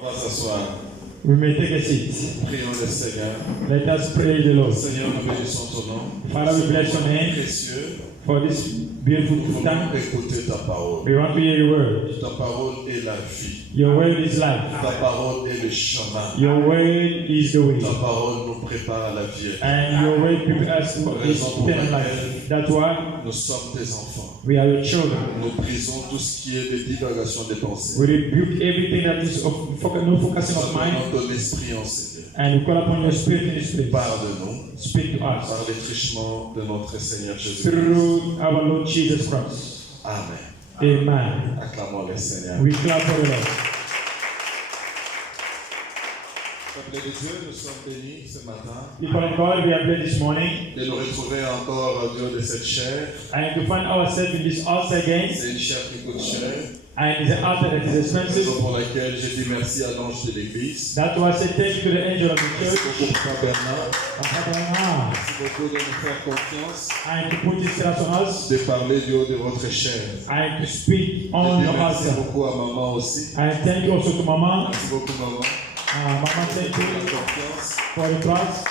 On va s'asseoir. We may take a seat. Prions le Seigneur. Let us pray the Lord. Seigneur, nous bénissons ton nom. Father, we bless your name Précieux. for this beautiful Nous voulons time. écouter ta parole. We want to hear your word. Ta parole est la vie. Your word is life. Ta parole est le chemin. Your word is the way. Ta parole nous prépare à la vie. And your word prepares us for this eternal life. That's why Nous sommes tes enfants. we are your children. Nous brisons tout ce qui est de divagation des pensées. We rebuke everything that is no focusing of mind. Nous ton esprit en Seigneur. And we call upon your spirit in this place. Parle-nous Speak to us par les trichements de notre Seigneur Jésus. through our Lord Jesus Christ. Amen. Amen. Acclamons le Seigneur. We clap for the Lord. Peuple de Dieu, nous sommes bénis ce matin People of God, we are blessed this morning. de nous retrouver encore au Dieu de cette chair. And to find ourselves in this altar again. C'est une chair qui coûte cher. And it's an altar that is expensive. Raison pour laquelle j'ai dit merci à l'ange de l'église. That's why I say thank you to the angel of the Merci church. beaucoup, Frère Bernard. And Merci beaucoup de nous faire confiance, to put this trust on us. de parler du haut de votre chair. And to speak Je on dis your merci altar. beaucoup à maman aussi. And thank you also to Mama. Merci beaucoup, maman. Mama, thank Pour la you confiance. for the trust.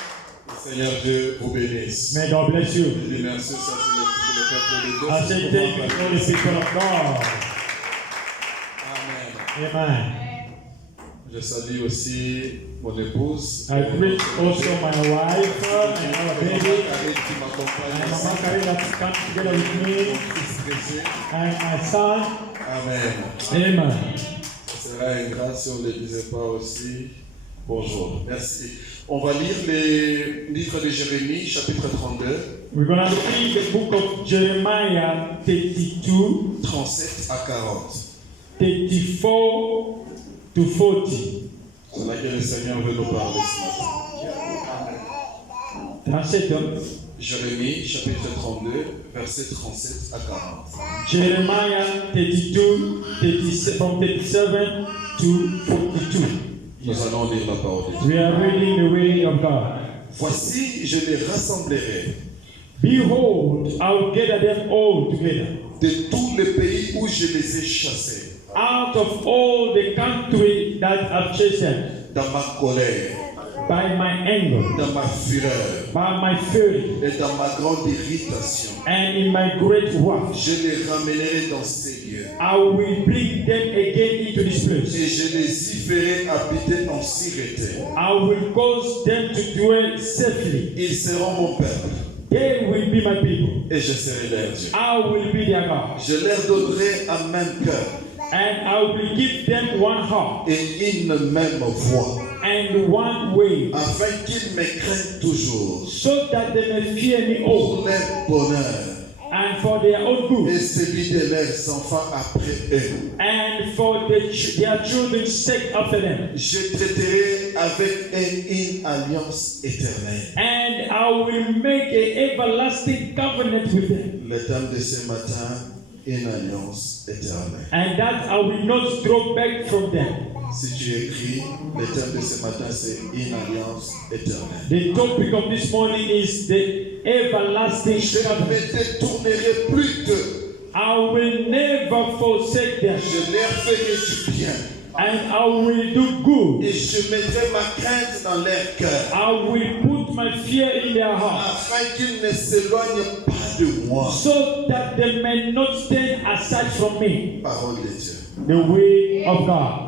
Le Seigneur Dieu vous bénisse. May God bless you. Je dis merci aussi à tous les peuples de Dieu. I say thank you to all the people of God. Amen. Amen. Je salue aussi mon épouse. I greet also my wife and our baby. Qui m'accompagne And Mama aussi. Karine that comes together with me. Fils Brésil. And my son. Amen. Amen. Ce serait une grâce si on ne le disait pas aussi. Bonjour. Merci. On va lire les livres de Jérémie, chapitre 32, We're going to read the book of Jeremiah 32, 37 à 40. 34 to 40. C'est là que le Seigneur veut nous parler ce matin. 37. Jérémie, chapitre 32, versets 37 à 40. Jeremiah 32, 37, from 37 to 42. Nous allons lire la parole de Dieu. We are reading the way of God. Voici, je les rassemblerai Behold, I will gather them all together. de tous les pays où je les ai chassés, Out of all the country that I've chosen, dans ma colère, by my anger, dans ma fureur by my fury, et dans ma grande irritation. and in my great wrath, Je les ramènerai dans ces lieux I will bring them again into this place. et je les y ferai habiter en sûreté. I will cause them to dwell safely. Ils seront mon peuple They will be my people. et je serai leur Dieu. I will be their God. Je leur donnerai un même cœur And I will give them one heart et une même voix, and one way, afin qu'ils me craignent toujours so that they may fear me all, pour leur bonheur and for their own good, et celui de leurs enfants après eux. and for their children's sake after them. Je traiterai avec eux une alliance éternelle. And I will make an everlasting covenant with them. Le thème de ce matin, une alliance éternelle. And that I will not draw back from them. Si tu écris, le thème de ce matin, c'est une alliance éternelle. The topic of this morning is the everlasting Je ne covenant. me détournerai plus d'eux. I will never forsake them, Je leur ferai du bien. and I will do good. Et je mettrai ma crainte dans leur cœur, I will put my fear in their heart, afin qu'ils ne s'éloignent pas de moi. so that they may not stand aside from me. Parole de Dieu. The way of God.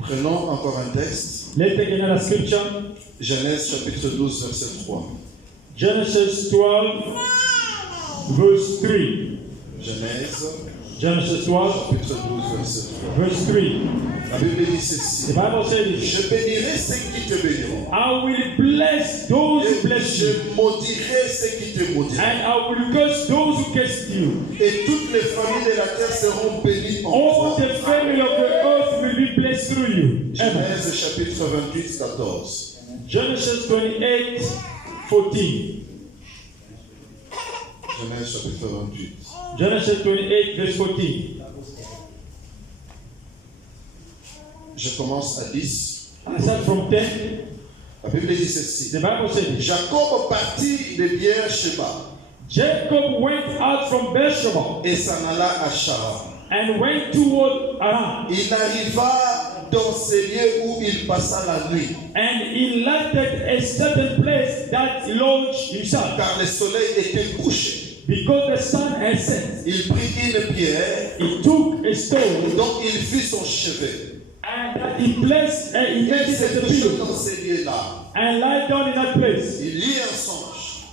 Prenons encore un texte. Let's take another scripture. Genèse chapitre 12, verset 3. Genesis 12, verse 3. Genèse Genesis 12, chapitre 12, verset 3. verse 3. La Bible dit The ceci. Bible says, Je bénirai ceux qui te béniront. I will bless those who Et bless you, je maudirai ceux qui te maudiront. and I will curse those who curse you. Et toutes les familles de la terre seront bénies en All toi. the family of the earth will be blessed through you. Amen. Genèse chapitre 28, 14. Genesis 28, 14. Genèse chapitre 28. Genesis 28, verse 14. Je commence à 10. I start from 10. La Bible dit ceci. The Bible says, Jacob partit de Beer-Sheba Jacob went out from Beersheba et s'en alla à Charan. and went toward Aram. Il arriva dans ces lieux où il passa la nuit. And he lighted a certain place that he launched himself. Car le soleil était couché. Because the sun had set, Il prit une pierre he took a stone dont il fit son chevet. and that he placed he Il made it s'est as a couché pillow dans ces lieux-là. and lied down in that place. Il lit un songe.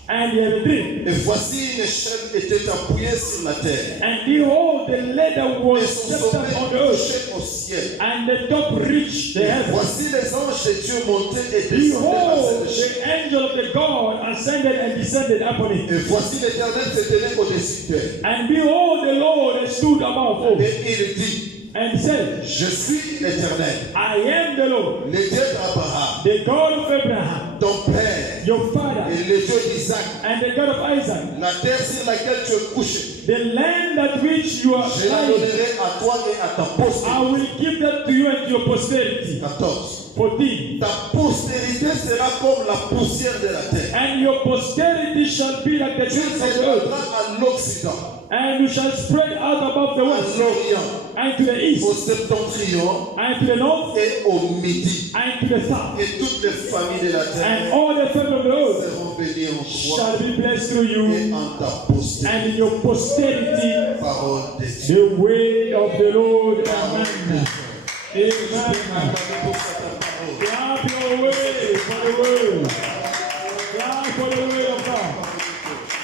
And he had a dream. Et voici une échelle était appuyée sur la terre. And behold, the ladder Et was son set up sommet on the earth, touchait au ciel. and the top reached the heaven. Voici les anges de Dieu montaient et descendaient à Behold, cette échelle. the angel of the God ascended and descended upon it. Et voici l'Éternel se tenait au-dessus d'elle. And behold, the Lord stood above all. Et il dit, And said, je suis l'Éternel, I am the Lord, le Dieu d'Abraham, the God of Abraham, ton père, your father, et le Dieu d'Isaac. and the God of Isaac. La terre sur laquelle tu es couché, The land at which you are je la lying, donnerai à toi et à ta I postérité. will give that to you and to your posterity. 14. 14. Ta postérité sera comme la poussière de la terre. And your posterity shall be like the Tu dust of the earth, s'étendras à l'Occident, and you shall spread out above the à west, l'Orient, and to the au east, septentrion and to the north, et au midi. and to the south. Et toutes les familles de la And terre all the family of the earth seront bénies en toi shall be blessed through et you, en ta postérité. and in your posterity, Parole de Dieu. the way of the Lord. Parole de Amen. Dieu. Amen. Acclamez pour cette parole. Clap your way for the word. Clap for the word of God.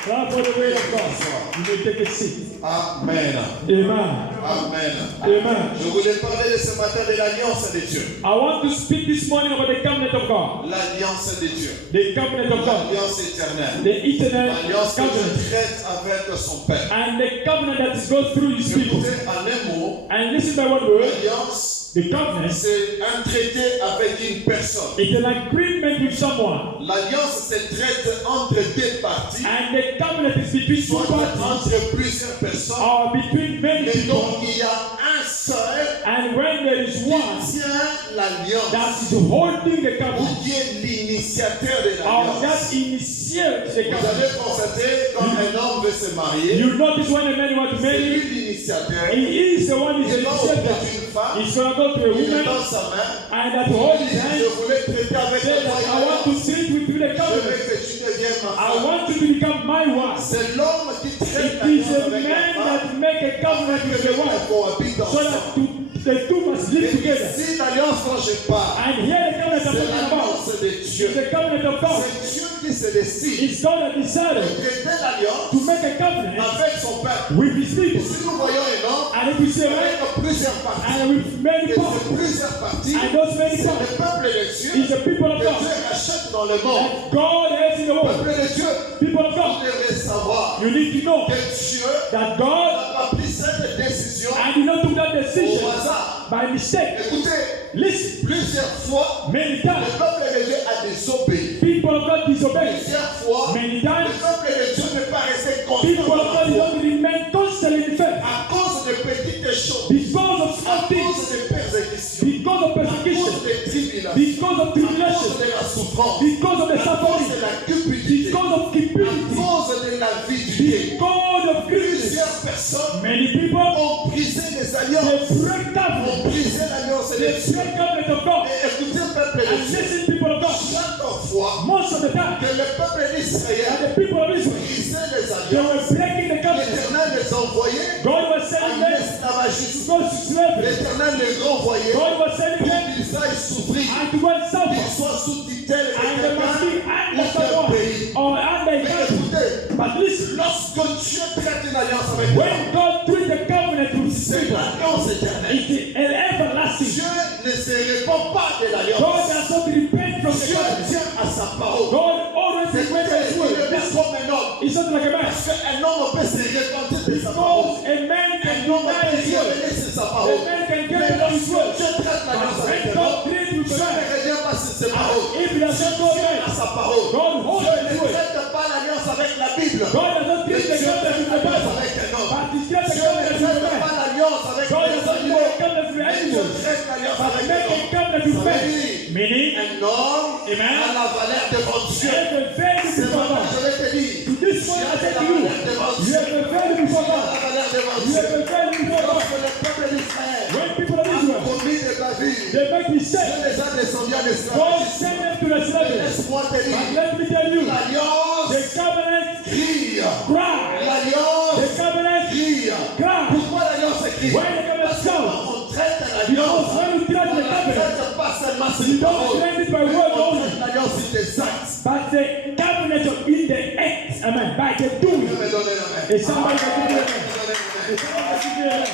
Clap for the word of God. You may take a seat. Amen. Amen. Amen. Amen. Je voulais parler de ce matin de l'alliance de Dieu. I want to speak this morning about the covenant of God. L'alliance de Dieu. The covenant of God. L'alliance éternelle. The eternal L'alliance que covenant. Dieu traite avec son Père. And the covenant that is goes through his people. Écoutez en un mot, And listen by one word. l'alliance, The covenant c'est un traité avec une personne. is an agreement with someone. L'alliance se traite entre deux parties, And the covenant is between two soit parties entre plusieurs personnes. or between many Mais people. donc il y a un seul And when there is qui one tient l'alliance, that is holding the ou covenant, qui est l'initiateur de or l'alliance. that initiates the Vous covenant. avez constaté quand un homme veut se marier, You notice when a man wants to c'est lui marry, l'initiateur. he is the one who is Il the va auprès initiator. d'une femme, He's going to go to a il lui woman donne sa main, and that il hold lui his dit, hand, je voulais traiter avec say toi that une I want to alliance. treat with you the Je covenant. veux que tu deviennes ma I femme. want you to become my wife. C'est l'homme qui traite It is l'alliance a avec la man femme that make a covenant que with les the wife deux cohabitent so that ensemble. the two must live Et together. ici, l'alliance dont je parle, And here the covenant I'm c'est talking about l'alliance de Dieu. is the covenant of God. C'est Dieu qui se décide It's God that de decided traiter l'alliance to make a covenant avec son peuple. with his people. Si nous voyons un homme And if we see a man avec plusieurs parties, and with many et parts, ces plusieurs parties, and those many c'est parts le peuple de Dieu is the people of que God. Dieu rachète dans le monde. That God has in the Le world. peuple de Dieu, People of vous God, devez savoir you need to know que Dieu that God n'a pas pris cette décision and did not took that au decision hasard. by mistake. Écoutez, Listen, plusieurs fois, many le times peuple de Dieu a désobéi. people of God disobey. Plusieurs fois, Many le times peuple de Dieu n'est pas resté people constant of dans God la foi. don't remain constantly in faith À cause de petites choses, because of à small cause things, de persécutions, because of à cause persecution, des tribulations, because of à tribulation, cause de la souffrance, because of the à cause suffering, de la cupidité, because of à cupidity, cause de l'avidité. because of greediness. Plusieurs personnes Many people ont brisé les alliances, they break covenant, ont brisé l'alliance de they Dieu. break covenant of God. Et écoutez, peuple de And Dieu, listen, people of God, chaque fois most of the time, que le peuple d'Israël and the people of Israel, brisait les they alliances, were breaking the covenant. l'Éternel les envoyait God was en sending them to esclavagisme. go to slavery. L'Éternel les renvoyait God was sending pour them qu'ils aillent souffrir, and to go and qu'ils suffer. soient sous tutelle de And they must be quelqu'un under ou d'un someone pays. or under a Mais country. écoutez, But listen, lorsque Dieu traite une alliance avec toi, when God treats the covenant with c'est people, l'alliance éternelle. it is an everlasting. Dieu ne se répand pas de God l'alliance. does not repent from the Dieu covenant. tient à sa parole. God always C'est repents his il word. est pas comme un homme. It's not like a man. Parce qu'un homme peut se repentir de sa parole. Because a man can Un homme deny peut his word. revenir sur sa A parole. man can Mais get rid of his lorsque word. Dieu traite l'alliance But avec when un God homme, treats with Dieu man, ne revient pas sur ses paroles. if he does not go Dieu back, a sa parole. God holds Dieu his ne word. traite pas l'alliance avec la Bible. God does not Mais treat the Dieu covenant traite with the l'alliance Bible. avec un homme. But he treats the Dieu ne covenant with traite man. pas l'alliance avec God les does not treat animaux. the covenant with Mais Dieu animals. traite l'alliance But avec make un a homme. covenant Ça with veut man. dire, Meaning, un homme Amen. a la valeur devant Dieu. have a value C'est before maintenant, God. je vais te dire. To this Tu one, I as say la to you, valeur devant you Dieu. have a value before Tu as God. la valeur devant You Dieu. have a value before God. Lorsque le peuple d'Israël When people of a Israel commis des bavures dire, They make me Dieu say, les a descendus en God esclavage. send them to the slavery. Laisse-moi te But dire, let me tell you, l'alliance the covenant crie. cry. L'alliance The covenant crie. cry. Pourquoi l'alliance crie? Why the covenant Parce que sound? quand on traite Because l'alliance, when you train on the ne covenant, traite pas seulement sur you une don't parole. train it by word On only, traite l'alliance sur des actes. but the covenant in the act, amen, by the doing. Dieu me donne la main. Et somebody can give you a Dieu hand. me donne la main. Et somebody can give you a hand.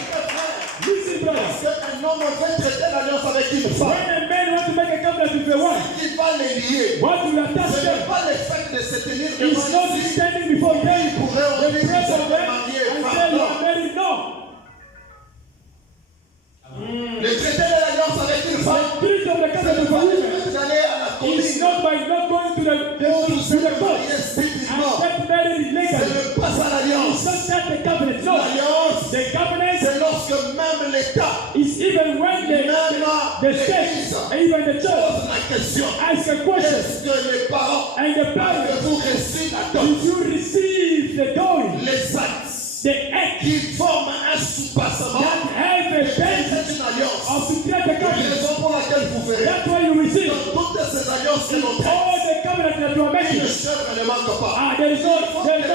Listen, Parce brother. qu'un homme veut traiter l'alliance avec une femme. When a man wants to make a covenant with a wife, Il va les lier. what you attach Ce n'est them pas le fait de se tenir is devant not ici. standing before them, pourrait the dire presence of que them, marié, and femme, say you non. are married. No. Le traité de l'alliance avec une femme, The spirit of the ce covenant n'est with pas a le woman fait d'aller à la is commune not by not going to the court marier and civiquement. get married Ce legally. n'est pas ça It's l'alliance. not that the covenant. No. L'alliance, The covenant c'est lorsque même l'État, is even when même the state, l'Église and even the church pose la question. ask a question, Est-ce que les parents, and the parents, avez-vous reçu la dot, did you receive the doing, les actes the act qui forment un soubassement? that have a basis C'est une alliance. of to create the La covenant? raison pour laquelle vous verrez That's why you receive dans toutes ces alliances que l'on traite, all the covenant that you are une making. chèvre ne manque pas. There is no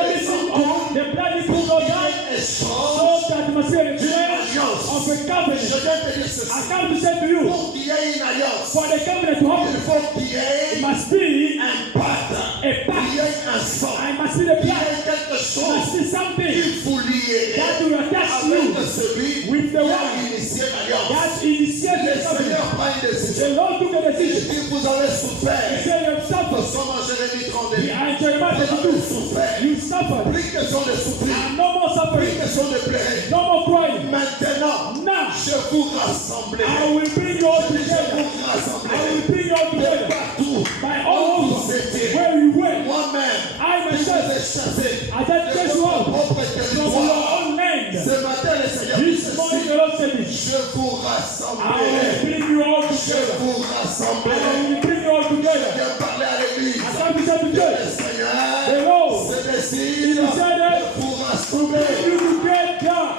missing of the bloody proof of God, so that there must be a trail of a Je covenant. viens te dire I ceci. come to say to you, Pour qu'il y ait une alliance, for the covenant to il happen, faut qu'il y ait it must be un pacte, a qu'il y pact. ait un sang, I must be the qu'il y blood. ait quelque Must chose be something qui vous lie that will attach avec you, celui with the qui a one initié l'alliance. that initiates Le the covenant. Seigneur prend une décision. The Lord took a Il decision. dit vous avez He souffert. said you have Nous suffered. sommes en Jérémie You 32. are in Jeremiah Vous avez 32. souffert. You suffered. Plus question de souffrir, And no more plus suffering. question de pleurer. No more crying. Maintenant, Now, je vous rassemblerai. I will bring you all Je together. vous I rassemblerai. will bring you all De together. partout, By all où over vous étiez, where you were. moi-même, I qui vous myself, ai chassé I just de chased you votre out propre from your territoire. own land. Ce matin, le Seigneur dit This morning ceci. the Lord said this. Je vous I rassemblerai. will bring you all Je together. vous I rassemblerai. will bring you all together. Viens parler à l'église. I come to say to Le church, Seigneur the Lord se décide He decided de vous to rassembler. bring you together.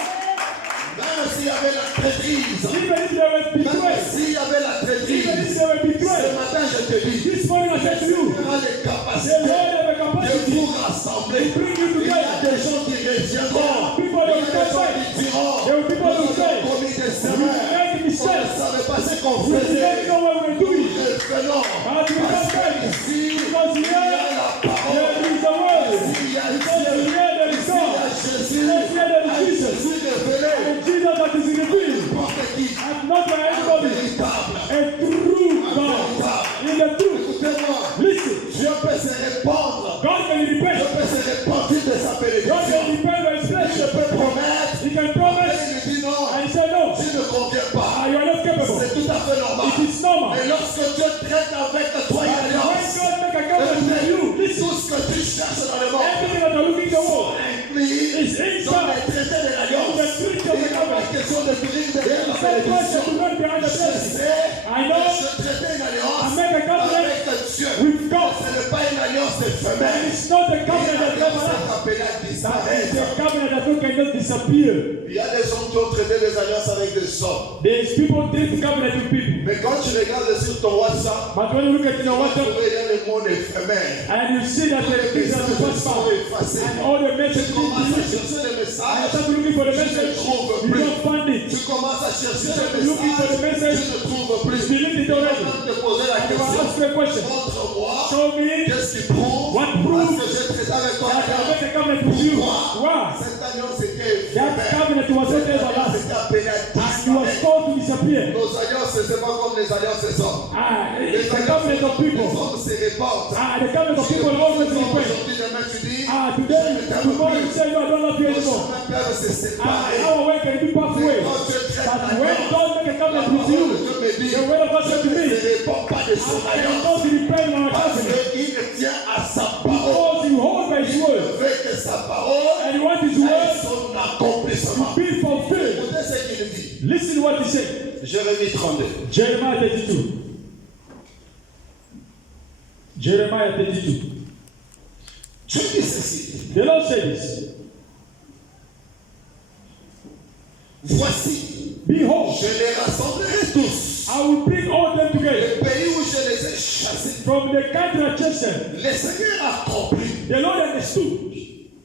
Même s'il y avait la traîtrise, Even if they were même betrayed, s'il y avait la even if traîtrise, they were ce betrayed, matin je te dis, this morning I said to you, tu as les the capacités Lord have a de capacity vous rassembler. bring you Il y a together. des gens qui reviendront. People Il y a will des gens come qui back. diront, There will people nous who say, avons commis des we erreurs. make On ne mistakes. savait pas ce qu'on We faisait. don't know what we're doing. Revenons. But we come Parce back. qu'ici, Because il y a here, la parole. there is a word. Il y a Because Dieu. here there is Il y a God. Jésus. Because here there À is Jesus. Jésus révélé. And Jesus that is in the field. N'importe qui. And not by Un anybody. véritable. A true God. In the truth. Écoutez-moi. Listen. Dieu peut se répandre. God can Dieu repent. peut se répandre de sa God bénédiction. can repent by his Dieu flesh. peut promettre. He can Et promise. il dit non. And he said no. Tu ne conviens pas. You are not capable. C'est tout à fait normal. It is normal. Et lorsque Dieu traite avec toi une When alliance, God make a covenant with you, listen. tout ce que tu cherches dans le monde Everything that are looking the world inclut is dans les inside. traités de In l'alliance. the truth of Il the n'est pas covenant. question de venir derrière la Say question bénédiction. to run behind the Je blessing. sais I know. que je traitais une alliance I make a covenant avec Dieu. with God. Ce n'est pas une alliance And éphémère. it's not a Une covenant that alliance never est appelée à That is disparaître. a covenant that cannot disappear. Il y a des hommes qui ont traité des alliances avec des hommes. There's people treat covenant with people. Mais quand tu regardes sur ton WhatsApp, But when you look at tu your vas WhatsApp trouver il y a le monde éphémère. and you see that the Les things are the messages first sont part effacés. and all the Tu messages commences à you chercher les messages. start looking for the message, you don't find it. Tu commences à chercher Start les looking for the messages. message, Tu ne trouves plus. you delete it Tu vas already. même te poser la And you will question. ask you a question. Montre-moi. Show me Qu'est-ce qui prouve what proves parce que j'ai traité avec toi that I l'alliance. make a covenant with you. Why? Cette alliance était That éphémère. covenant was not Cette alliance everlasting. était appelée à And it was disparaître. called to disappear. Nos alliances, ce n'est pas comme les alliances des hommes. It's the covenant of Les people. hommes se répandent. The covenant of people always repent. Aujourd'hui, demain, tu dis, Today, tomorrow you say, no, I don't love you nos anymore. chemins peuvent se séparer. Our way can be passed away. Quand Dieu traite But when l'alliance, God make a la covenant with parole you, de Dieu me dit, the word of God said to Dieu ne me, se répand pas de son I alliance cannot repent on our parce covenant qu'il tient à sa parole. because you hold by his Il word veut que sa parole and you want his ait word son accomplissement. to be fulfilled. Écoutez ce qu'il dit. Listen to what he said. Jérémie 32. Jeremiah 32. Jeremiah 32. Dieu dit ceci. The Lord said this. Voici, Behold, je les rassemblerai tous I will bring all them together. Le pays où je les ai chassés, From the country of Cheshire, le Seigneur a compris. the Lord understood.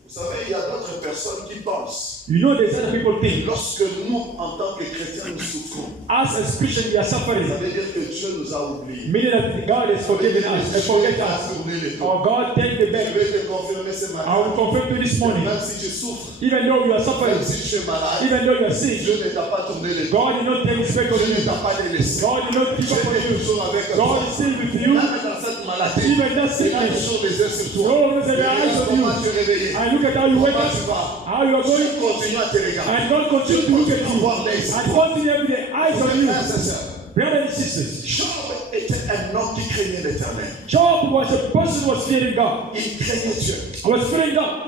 Vous savez, il y a d'autres personnes qui pensent. You know, there's other people think. Lorsque nous, en tant que chrétiens, nous souffrons, As a Christian, we are suffering. ça veut dire que Dieu nous a oubliés. Meaning that God has forgiven us and forget us. Or God take the Je back. vais te confirmer ce I matin. will confirm to you this morning. Même si tu souffres, Even though you are suffering, même si tu es malade, even though you are sick, Dieu ne t'a pas tourné les dos. God did not take his back on Dieu ne you. t'a pas délaissé. God did not give Dieu up on est you. toujours avec toi. God is still with you. Même dans cette maladie, Even that il a sickness. toujours les yeux sur toi. God has the eyes Regarde on you. comment tu es réveillé. And look at how you wake Comment tu up, vas. how you are Dieu going, continue à te regarder. and God continue to look at you, and continue with the eyes on you. Frères et sœurs, Brothers and sisters, Job était un homme qui craignait l'Éternel. Job was a person who was fearing God. Il craignait Dieu. He was fearing God.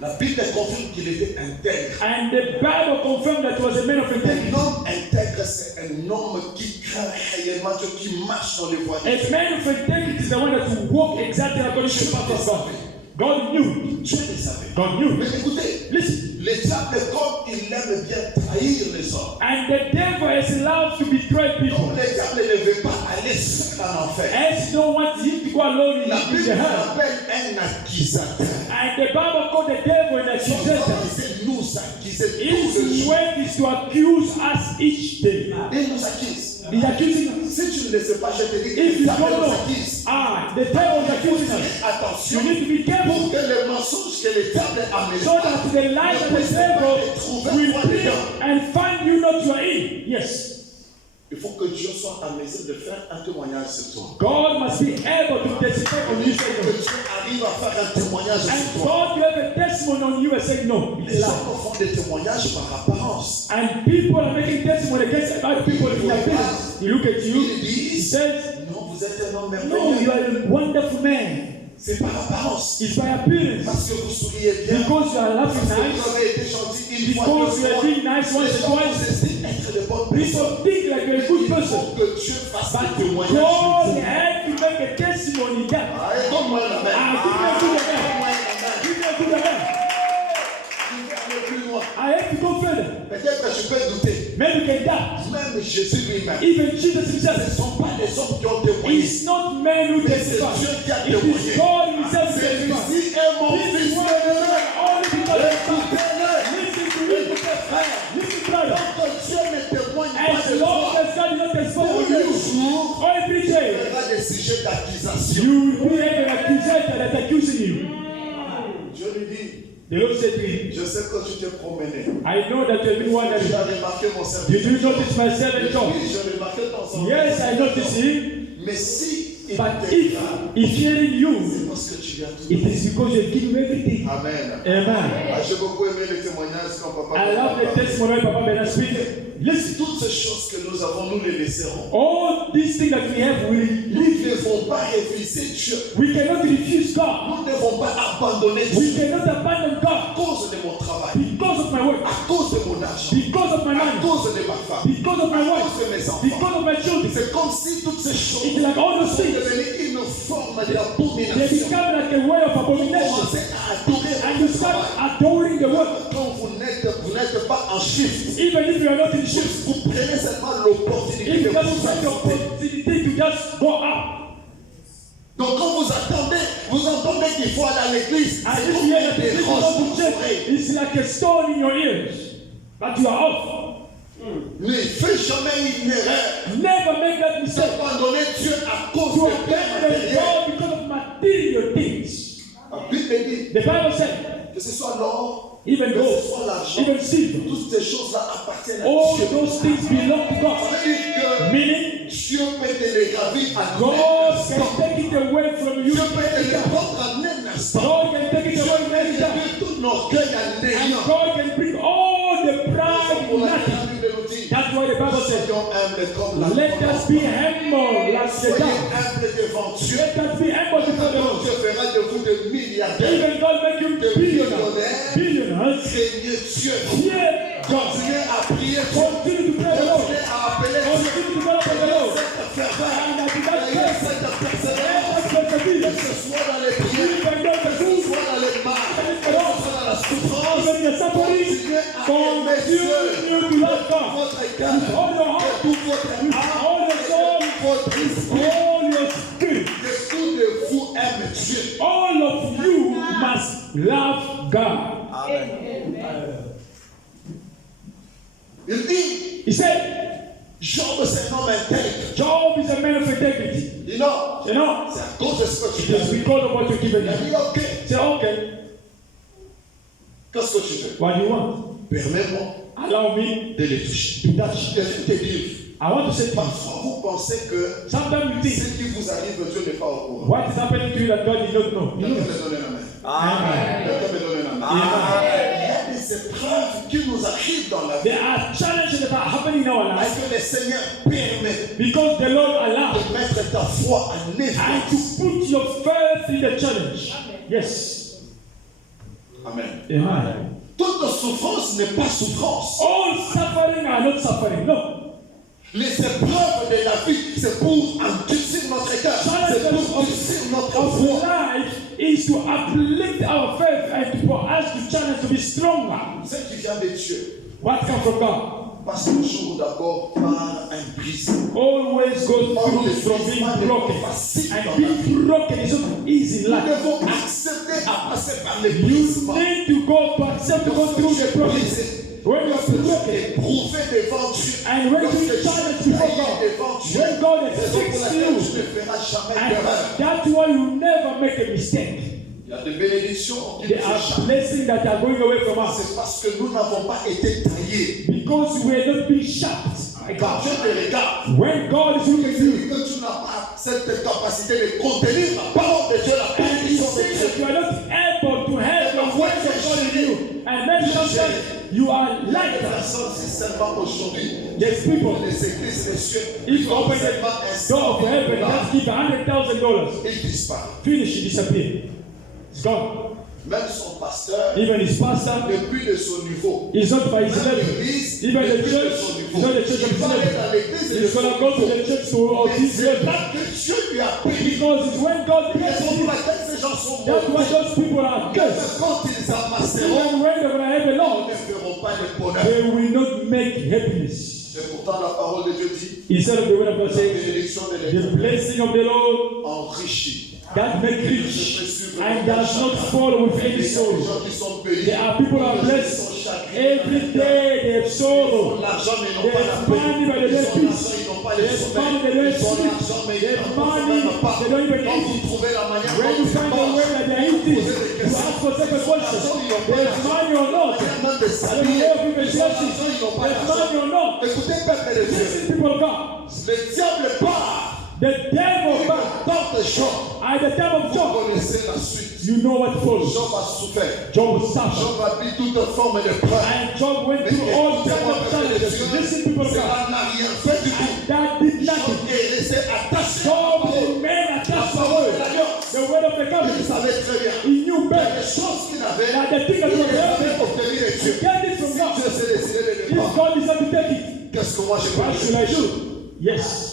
La Bible confirme qu'il était intègre. And the Bible confirmed that he was a man of integrity. Un homme intègre, c'est un homme qui craint réellement Dieu, qui marche dans les voies de Dieu. A man of integrity is the one that will walk exactly according to the path of God. God knew. Dieu le savait. God knew. Mais écoutez, Listen. le diable, comme il aime bien trahir les hommes, And the devil is allowed to betray people. comme le diable ne veut pas aller seul en enfer, As no one wants him to go alone in la the Bible hell. l'appelle un accusateur. And the Bible called the devil an Son accusator. travail, c'est nous accuser tous les His jours. work is to accuse us each day. Il nous accuse. He's accusing us. Si tu ne le sais pas, je te dis que If le you diable don't nous know, accuse. the devil is accusing us. Attention, You need to be careful pour que le mensonge que le diable a amené so that the light of the devil will bring and find you not you are in. Yes. il faut que Dieu soit en mesure de faire un témoignage sur toi. God must be able to testify on Il you. faut que Dieu arrive à faire un témoignage And sur toi. God will have a testimony on you and say, no, it's a Les lie. hommes font des témoignages par apparence. And people are making testimony against other people in their business. He look at you, Ils he disent, says, non, vous êtes un homme no, you merveilleux. are a wonderful man. C'est par apparence. It's by appearance. Parce que vous souriez bien. Because you are Parce laughing que nice. vous avez été gentil une fois, Because deux you are fois. being nice once Les or gens twice. vous estiment être de bonnes personnes. People think like you're a good Il person. faut que Dieu fasse But des témoignages sur God vous. had to make a testimony that. Ah, et donne-moi la main. Ah, give me a good Donne-moi la main. amen. Give me a good amen. Tu veux aller plus loin. I have to go further. Peut-être que tu peux douter. Maybe you can doubt. Même Jésus lui-même. Even Jesus Ce himself. ne sont pas les hommes qui ont témoigné. It's not men who Mais c'est testify. Dieu qui a It témoigné. is God himself who testifies. Celui-ci est mon This fils is what bien-aimé. only because of God. Écoutez-le. Listen to me. Écoutez, frère. Listen, brother. Tant que Dieu ne témoigne pas As de long toi, as God does not testify tous on les you, jours, every il y day, aura des sujets d'accusation. you will be an accusator that's accusing you. Dieu lui dit, The Lord said to him, je sais que tu t'es promené. I know that you've been wondering. Tu as remarqué mon Did serviteur. you notice my servant Job? Oui, j'ai remarqué ton serviteur. Yes, I noticed him. Mais si il But t'aime, if hearing you, c'est parce que tu viens tout. it is because you give him everything. Amen. Amen. Ah, j'ai beaucoup aimé les témoignages quand papa. I love the testimony of Papa Bernard speaking. Listen, Toutes ces choses que nous avons, nous les laisserons. all these things that we have, we Nous leave. ne devons pas refuser Dieu. We cannot refuse God. Nous ne devons pas abandonner We Dieu cannot abandon à God cause de mon travail, because of my work, à cause de mon argent, because of my à money, cause de ma femme, because of my à wife, cause de mes enfants. because of my children. C'est comme si toutes ces choses It's like all those sont things. devenues une forme They d'abomination. become like a way of abomination. Commencez à adorer And you votre start travail. adoring the work. Quand vous n'êtes pas en shift, Even if you are not in shift, vous prenez seulement l'opportunité if de you don't vous take the ajuster. opportunity to just go up. Donc quand vous entendez qu'il faut aller à l'église, And c'est if comme you have des to roches go dans to vos church, oreilles. it's like a stone in your ears. But you are off. Ne fais jamais une erreur. Never make that mistake. Abandonner Dieu à cause To de biens abandon matériels. God because of material things. La Bible dit The Bible said, que ce soit l'or, even que gold, ce soit l'argent, even silver, toutes ces choses-là appartiennent à all Dieu. those things belong to Ça God. veut dire Meaning, que Dieu peut te les gravir à God un can instant. take it away from you. Dieu peut te les prendre à un instant. God can take it Dieu away peut every time. réduire tout orgueil à And néant. God can bring all the pride Pour in la nothing. Bible nous dit, That's why the Bible says, soyons humbles comme la let us be humble like the Soyez dove. humbles devant Dieu. Let us be humble before the Donc Lord. Dieu fera de vous des milliardaires. Even God make you billionaires. Billionaires. Craignez Dieu. Fear God. Continuez à prier Dieu. Continue to pray the Lord. Continuez à appeler Dieu. Continue to call upon the Lord. Cette ferveur, And that is ayez that cette persévérance. faith. Que Even ce soit dans les prières, though the que ce food, soit dans les marques, que ce soit dans la souffrance, even the suffering, continuez à aimer Dieu continue to love God. votre With cœur, all your de heart, tout votre with âme, all your de votre esprit, all your spirit, que tout de vous aime Dieu. all of you must love God. Il dit, He said, Job c'est un homme intègre. Job is a man of integrity. Il dit non, You know, c'est à cause de ce que tu it is fais. because of what you're giving Il a him. dit ok, Say, okay, qu'est-ce que tu fais? what do you want? Permets-moi Allow me de les toucher. to touch. Je vais te dire, I want to say to you, parfois vous pensez que sometimes you think ce qui vous arrive, Dieu n'est pas au courant. what is happening to you that God did not know. You Quelqu'un know. me donne la main. Amen. Quelqu'un me donne la main. Amen. Il y a des épreuves qui nous arrivent dans la vie. There are challenges that are happening in our life Parce que le Seigneur permet because the Lord allows de mettre ta foi en and évidence. to put your faith in the challenge. Yes. Amen. Amen. Toute souffrance n'est pas souffrance. All suffering are not suffering. No. Les épreuves de la vie, c'est pour endurcir notre cœur. C'est pour endurcir notre Of foi. life is to uplift our faith and for us to challenge to be stronger. Ce qui vient de Dieu What comes from God passe toujours d'abord par un brisement. always goes through from being broken. And being broken is not easy in Nous life. devons accepter à passer par les You brisements. need to go accept to go through the process. When you are broken Éprouvé devant Dieu. and when you Lorsque challenge tu es before taillé God, devant Dieu. when God Raison pour expects laquelle you, tu ne feras jamais and d'erreur. that's why you never make a mistake. Il y a des bénédictions qui There nous are échappent. blessings that are going away from us C'est parce que nous n'avons pas été taillés. because we are not being shot by Quand God. Dieu te regarde, When God is looking at il you dit que tu n'as pas cette capacité de contenir la parole de Dieu, la and He bénédiction de sees that you Dieu. are not able to have the words of God in you, and maybe sometimes you are like Les that. personnes, si seulement aujourd'hui, There's people, les églises, les cieux, if you ont open seulement the door of heaven, just give $100,000. ils disparaissent. Finish, it disappear. It's gone. Même son pasteur, Even his pastor n'est plus de son niveau. is not by his Même level. l'église, Even n'est the plus de church son is niveau. not the church of Il his va aller level. dans l'église et de He's son going to go to niveau. the church of Mais his c'est level. là que Dieu lui a béni. Because it's when God blesses Raison pour you, laquelle ces gens sont that's why mauvais. those people are cursed. Quand ils amasseront, Even when they're going to have a ils Lord, ne feront pas de bonheur. they will not make happiness. Et pourtant, la parole de Dieu dit, Instead of the word of God la saying, bénédiction de the l'Éternel blessing of the Lord enrichit. that make rich and does not fall with any Les sorrow. gens qui sont bénis, There are people who are ils sont blessed. chagrinés. Every day they have Ils sorrow. ont l'argent, mais ils They n'ont pas la have paix. money, but they Ils don't ont peace. l'argent, ils n'ont pas They les have sommeils. money, they don't Ils ont sleep. l'argent, mais They ils have n'en money, même pas. they don't even Quand eat. vous trouvez la manière When you dont find ils a way that they are eating, you ask for second question. They have money or not? même de I don't s'habiller, know if even ils ont l'argent, dresses. ils n'ont They pas have l'argent. money or not? Écoutez, peuple de Dieu, Listen, people of God. le diable part. The devil Il back porte Job. at the time of Vous Job. connaissez la suite. You know what follows. Job a souffert. Job suffered. Job a mis toute forme de preuve. And Job went through all kinds of challenges. Listen, people of God. Cela n'a rien fait du tout. That did Job nothing. est resté attaché à la Job parole. remained attached to the parole word. de l'alliance. The word of the Il covenant. savait très bien. He knew Les better. choses qu'il avait, That the thing that il was les avait happening, obtenues de Dieu. get it from Si God. Dieu s'est décidé de les If prendre, God decided to take it, qu'est-ce que moi je what should I peux do? faire? Yes.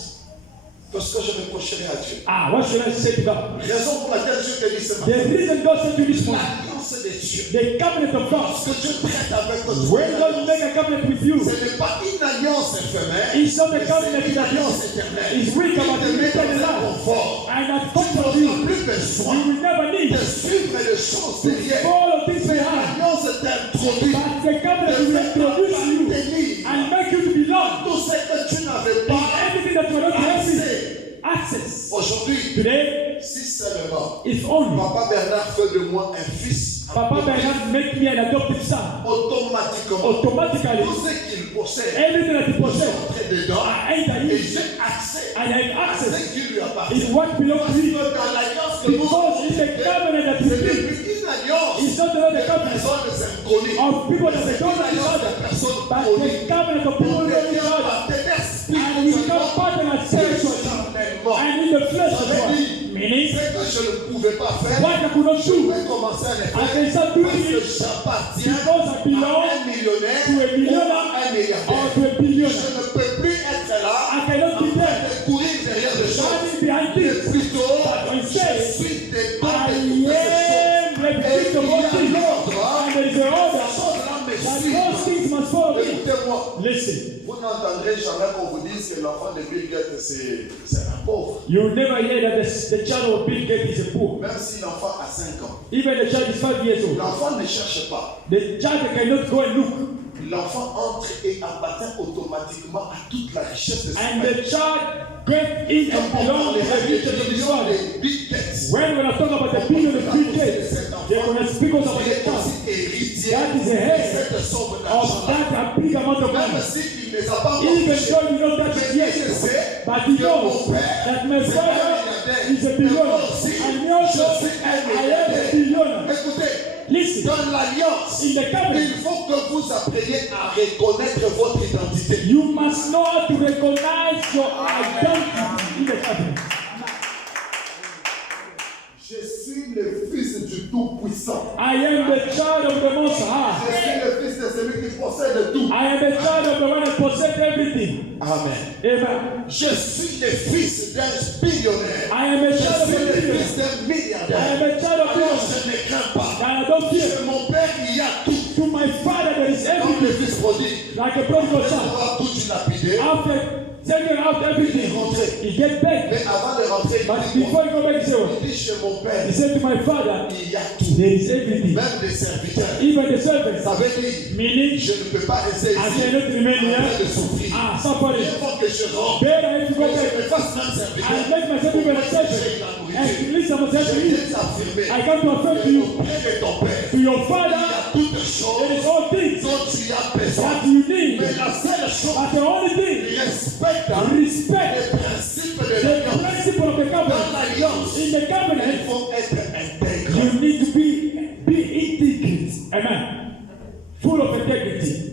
Parce que je me procherai à Dieu. What should I say to God? Raison pour laquelle Dieu te dit ce matin. The reason God said to this morning, L'alliance de Dieu. the covenant of God, Ce que Dieu traite avec toi. when God make a covenant with you, Ce n'est pas une alliance éphémère. it's not a mais covenant c'est une that alliance éternelle. is weak Qui about te the met dans eternal un life. confort. And that Tu comes from n'auras you. plus besoin You will never de need suivre les choses to derrière. follow things behind. L'alliance t'introduit. But the covenant will introduce you and make you to belong Tout ce que tu n'avais in pas everything that you are not having accès. access. Aujourd'hui, Today, si seulement if only Papa Bernard fait de moi un fils, Papa Bernard make me an adopted son, automatiquement, automatically tout ce qu'il possède, everything that he possesses, entre dedans, I enter et in j'ai accès and I have à access. ce qui lui appartient. It's what belongs Parce to que him. dans l'alliance que nous Because it's a covenant that we c'est make. depuis une alliance It's not another de covenant personnes inconnues. of people that C'est they don't une know each alliance other, de personnes but connues. the covenant of people On who know each devient other. partenaires And we become spirituellement partners spiritually éternellement. and in the flesh as well. Meaning, Ce que je ne pouvais pas faire, what I could not je do, vais commencer à le I faire. can start Parce doing que it j'appartiens because I belong à un millionnaire to a ou à un millionaire milliardaire. or to a Je billionaire. ne peux plus être là I cannot be there, de courir derrière des choses. standing behind Mais this. plutôt, But instead, je suis dépendant I de toutes ces am choses. Et representing il the y whole a thing. l'ordre. And there is an Ces order choses-là me that suivent. those things must follow me. Écoutez-moi, Listen, vous Vous n'entendrez jamais qu'on vous dise que l'enfant de Bill Gates c'est un pauvre. You will never hear that the child of Bill Gates is a poor. Même si l'enfant a 5 ans. Even the child is 5 years old. L'enfant ne cherche pas. The child cannot go and look. L'enfant entre et appartient automatiquement à toute la richesse de son And père. the child goes in and belongs to the riches of his father. When I talk about the billion of Bill Gates, they're going to speak about the child. That is the head of that big amount of money. Even though you don't touch it yet, but he knows that my father is a billionaire. And he also, I am a billionaire. Listen, dans l'alliance, in the covenant, il faut que vous appreniez à reconnaître votre identité. You must know how to recognize your identity in the covenant. Je suis le fils du Tout-Puissant. I am the child of the Most High. Je suis le fils de celui qui possède tout. I am the child of the one that possesses everything. Amen. Amen. Je suis le fils d'un billionnaire. I am a Je child of suis a le billionaire. fils d'un milliardaire. I am a child of Alors God. je ne crains pas. And I don't fear. Chez mon père, il y a tout. To my father there is Comme le everything. fils prodigue. Like a prodigal Après son. avoir tout dilapidé, After taking out everything, he gets back. mais avant de rentrer, But il before he go back, he said, dit chez mon père, he said to my father, il y a tout. there is everything. Même des serviteurs. Even the servants. Ça veut dire, Meaning, je ne peux pas rester I ici cannot remain en train here. de souffrir. Suffering. Il faut que je rentre. Then I have to Que go je back. me fasse même serviteur. I make myself even a servant. And listen, I'm Je saying to viens you, t'affirmer I come to affirm to you, auprès de ton père. to your Il y father, a toutes there is choses all things dont tu as besoin. that you need. Mais la seule chose, But the only thing, respecte respect les principes de the l'alliance. principle of the Dans covenant. l'alliance, In the il covenant, faut être intègre. you need to be integrity. Amen. Full of integrity.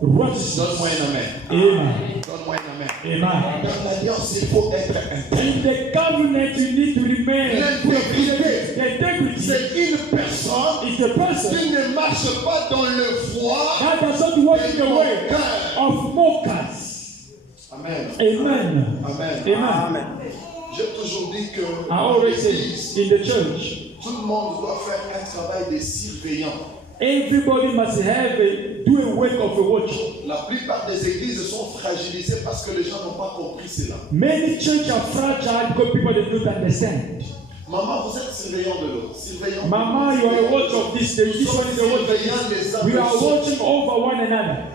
Righteousness. Donne-moi un amen. Amen. Donne-moi un amen. Amen. Dans l'alliance, il faut être intègre. In the covenant, you need to remain full of integrity. The integrity C'est une personne is the person qui ne marche pas dans le froid that does not walk in de the mon way cœur. of mockers. Amen. Amen. Amen. Amen. J'ai toujours dit que I always say l'Église, in the church, tout le monde doit faire un travail de surveillant. everybody must have do a work of a watcher. La plupart des églises sont fragilisées parce que les gens n'ont pas compris cela. Many churches are fragile because people don't understand. Maman, vous êtes surveillant de l'autre. Surveillant. Mama, you are a watcher of this. This one is a watcher of Surveillant this. les uns We des are autres. watching over one another,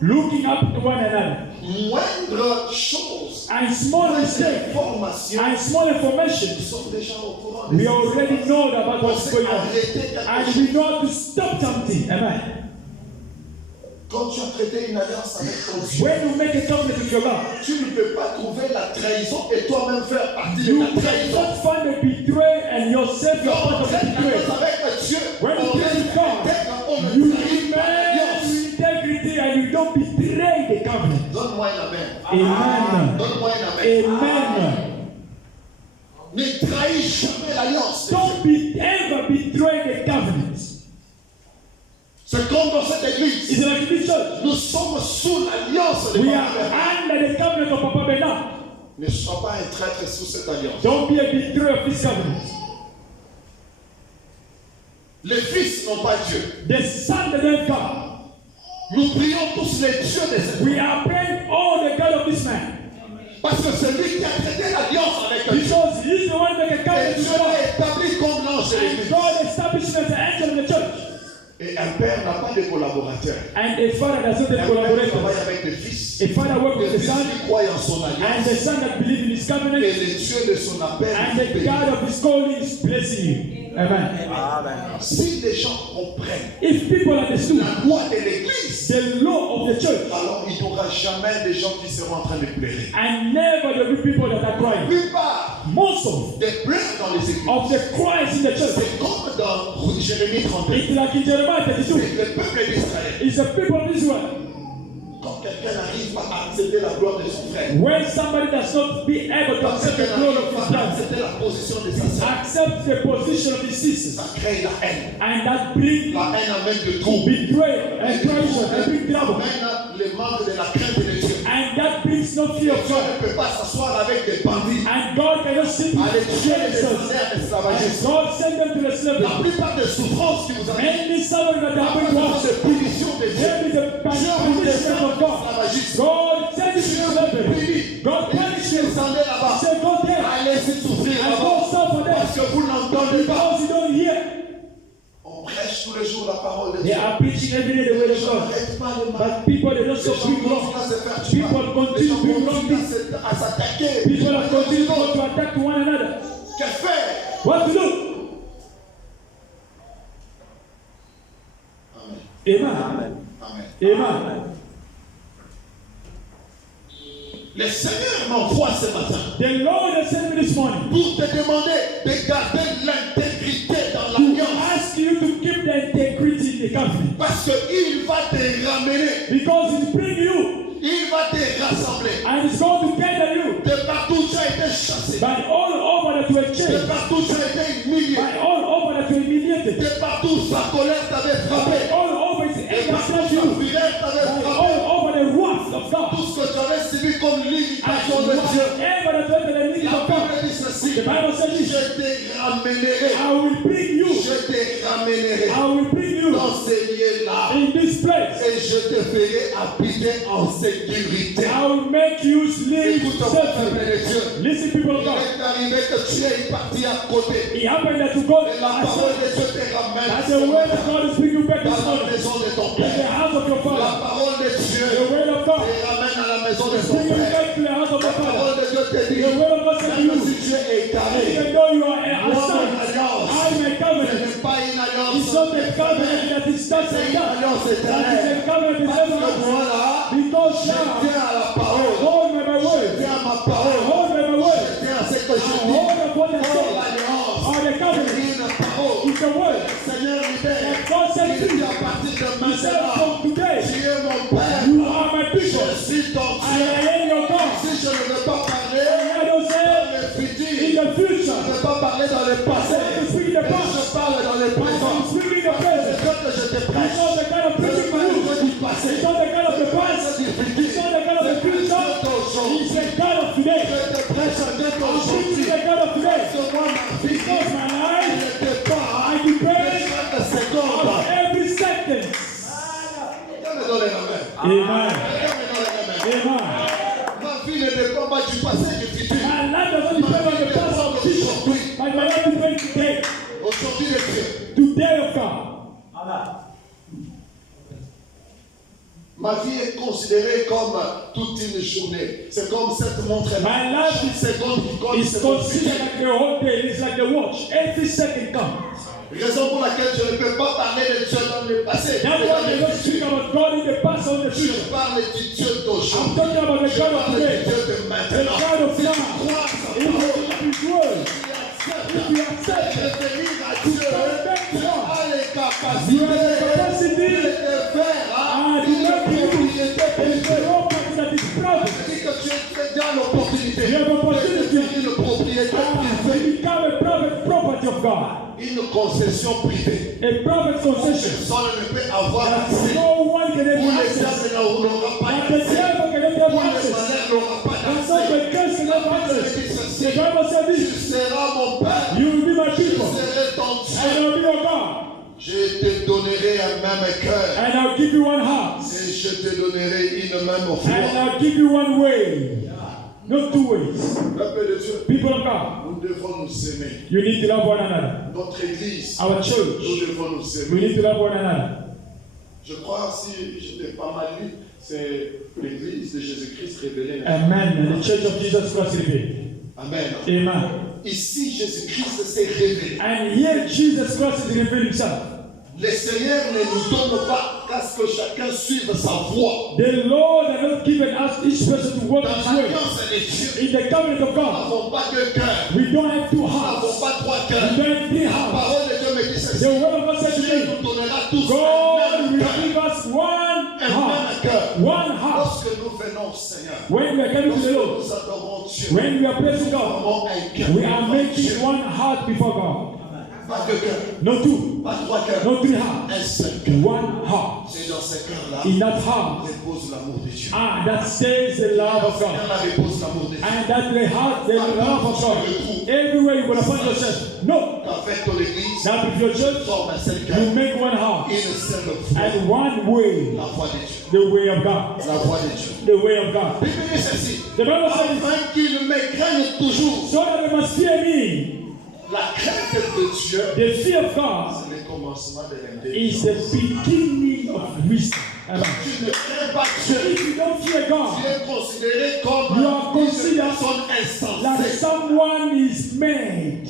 looking up to one another. Moindre chose, And small moindre mistake information, and small information, nous sommes déjà au courant. we already know about On what's sait going on. arrêter quelque And chose. we know how to stop something. Amen. Quand tu as traité une alliance avec ton Dieu, When you make a covenant with your God, tu ne peux pas trouver la trahison et toi-même faire partie de you la trahison. cannot find a betray and yourself your Quand part on of the traite betray. alliance avec Dieu, When you on get reste to God, intègre, on you ne trahit pas remain l'alliance. with integrity and you don't betray the covenant. Donne-moi un amen. Amen. Donne-moi un amen. Amen. Ne trahis jamais l'alliance. Don't ever betray the covenant. C'est comme dans cette église. It's like this church. Nous sommes sous l'alliance de We Papa are Bernard. under the covenant of Papa Bernard. Ne sois pas un traître sous cette alliance. Don't be a betrayer of this covenant. Les fils n'ont pas Dieu. The son that don't God. Nous prions tous les dieux des étoiles. We are praying all the God of this man. Parce que c'est lui qui a traité l'alliance avec Dieu. Because he's the one that make a Et covenant Dieu with God. l'a établi comme l'ange de And l'église. God established him as the angel of the church. Et un père n'a pas de collaborateur. And a father does not Un have père collaborators. travaille avec des fils. A father works with Les the fils son. qui croient en son And alliance. the son that believes in his Et covenant. le Dieu de son appel. And vous the bénit. God of his calling is blessing you. Amen. Si les gens comprennent If people understood la loi de l'église, the law of the church, alors il n'y aura jamais des gens qui seront en train de pleurer. and never there will be people that are La crying. plupart Most of des pleurs dans les églises, the cries in the church, c'est comme dans Jérémie 31. it's like in Jeremiah 32. C'est le peuple d'Israël. It's the people of Israel. Quand quelqu'un n'arrive pas à accepter la gloire de son frère, When somebody does not be able to quand accept quelqu'un the glory of n'arrive his pas à brother, accepter la position de sa sœur, accept the position of his sisters, ça crée la haine. and that brings La haine amène de trouble. betrayal and traition and bring trouble, Amène le manque de la crainte de Dieu. and that brings no fear of Dieu God. ne peut pas s'asseoir avec des bandits. And God cannot sit with Aller tuer les Jesus. salaires And esclavagistes. God send them to the La slavery. plupart des souffrances qui vous arrivent, Any suffering that la happens to plupart us, des punitions de Dieu, there is a Dieu vous punishment descend of God. esclavagistes. God send prêche tous les jours la parole de They Dieu. are preaching every day the word of God. N'arrête pas le mal. But people, they don't Les stop gens doing wrong. continuent à se faire du mal. People Les continue gens doing wrong continuent things. à s'attaquer. People are continuing to attack to one another. Que faire? What to do? Amen. Amen. Amen. Amen. Le Seigneur m'envoie ce matin The Lord has sent me this morning pour te demander de garder l'intégrité dans to l'alliance. ask you to keep the integrity in the company. Parce qu'il va te ramener. Because it bring you Il va te rassembler. and it's going to gather you. De partout tu as été chassé. By all over that you are De changed. partout tu as été humilié. By all over that you are humiliated. De partout sa colère t'avait By frappé. all over his De anger partout against sa you. fureur t'avait By frappé. all over the wrath of God. Tout ce que tu avais subi comme l'imitation And de Dieu. whatever that went to the knees La of God. Bible dit ceci. The Bible says Je this. te ramènerai. I will bring you. Je te ramènerai I will bring you dans ces lieux-là. in this place. Et je te ferai habiter en sécurité. I will make you sleep Écoute-moi, safely. peuple de Dieu. Listen, people of Il God. est arrivé que tu es parti à côté. It happened that you go Et la parole de Dieu te ramène that the word of God is bringing you back dans this la morning. maison de ton In the Père. house of your La father. parole de Dieu The word of God te ramène à la maison de is ton bringing you Père. back to the house of La your father. parole de Dieu te dit, The word of God says to même you, si tu es égaré, even though you are moi, mon outside, alliance, I may ce covenant. n'est pas une It's alliance not a covenant that is c'est just une like that. alliance That is éternelle. a covenant is Parce que everlasting. moi là, Because je now, tiens à la parole. hold by my Je word. tiens à ma parole. Hold by my Je word. tiens à ce que je I dis. hold upon the Oh, faith. l'alliance, Or the c'est covenant. une parole. It's the word. Seigneur libère. God said Il to dit you, à partir de He said maintenant, from today, tu es mon Père. you are my people. Je suis ton I Dieu. am your God. Si je ne veux pas parler And I don't dans say le futur, in the je future. ne veux pas parler dans le passé, I want to speak in the mais past. je parle dans le présent. I'm speaking in the C'est present. ce que je te It's prêche. not the kind of Ce n'est preaching pas for le you. Dieu du passé. It's not the kind of the Ce n'est pas le past. Dieu du It's futur. not the kind of the C'est le Dieu future. d'aujourd'hui. It's the God of today. Je te prêche un Dieu I'm d'aujourd'hui. preaching the God of today. Parce que moi, ma vie, Because my life, ne dépend I depend chaque seconde. on every second. Dieu me donne la main. Amen. Dieu me donne la main. Amen. Ma vie ne dépend pas du passé et du futur. My life doesn't depend on the past or the future. Aujourd'hui. My life depends today. Aujourd'hui, le Dieu. Today of God. Ma vie est considérée comme toute une journée. C'est comme cette montre. My life Chaque seconde qui compte, It's c'est mon considered futur. like the whole day. It's like the watch. Every second counts. Raison pour laquelle je ne peux pas parler de Dieu dans le passé. That's mais why dans I le don't speak futur. about God in the past or the Je future. parle du Dieu I'm d'aujourd'hui. talking about the Je God of parle du today. Dieu de The maintenant. God of Si tu now. crois à sa If you parole, believe His word, si if you accept tu it, revenir à to Dieu, come back to tu God, as les you capacités have the de capacity faire and une to make you propriété a privée. property that is private. C'est que tu as déjà l'opportunité You have de opportunity devenir une propriété to privée, become a private property of God. une concession privée. A private concession Personne ne peut avoir that accès. no one can Pour have les access. diables n'aura pas That the d'accès. devil cannot Pour have les access. malheurs n'aura pas That's not d'accès. the curse can have access. The Bible said Tu this. seras mon Père, You will be my je people. serai ton And Dieu. I will be your God. Je te donnerai un même cœur And I'll give you one heart. et je te donnerai une même And foi. I'll give you one way. Not two ways. Peuple de Dieu, People of God, nous devons nous aimer. you need to love one another. Notre Église, Our nous church, devons nous we aimer. need to love one another. Je crois, si je n'ai pas mal lu, c'est l'Église de Jésus-Christ révélée. Amen. The church of Jesus Christ revealed. Amen. Amen. Ici, Jésus-Christ s'est révélé. And here Jesus Christ is revealed himself. Le Seigneur ne nous donne pas qu'à ce que chacun suive sa voie. The Lord has not given us each person to walk Dans his way. l'alliance de Dieu, In the covenant of nous God, n'avons pas deux cœurs. we don't have two Nous n'avons hearts. pas trois We cœurs. don't have three La hearts. parole de Dieu me dit ceci. The word of God said to Dieu me, nous donnera tous God un will même cœur. give us one Un heart. même cœur. One heart. Lorsque nous venons au Seigneur, When we are coming to lorsque the Lord, nous adorons Dieu, when we are praising nous God, avons un cœur. we are devant making Dieu. one heart before God. Pas deux cœurs, No two, pas trois cœurs, no three hearts. un seul cœur. One heart. C'est dans ce cœur-là In that heart, repose l'amour de Dieu. that stays the love Dans of ce God. cœur-là repose l'amour de Dieu. And that the heart, the love of God. Everywhere you will find yourself. No. Avec ton Église, Now with your church, forme un seul cœur, you make one heart. une seule foi. And one way, La voix de Dieu. the way of God. La voix de Dieu. The way of God. Bible dit ceci. The Bible says, Afin qu'ils me craignent toujours. so that they must fear me. La crainte de Dieu, The fear of God c'est le commencement de is l'intelligence. the beginning of wisdom. Amen. Tu ne crains pas Dieu. If you don't fear Tu God, es considéré comme You are une considered personne like insensée. someone is made.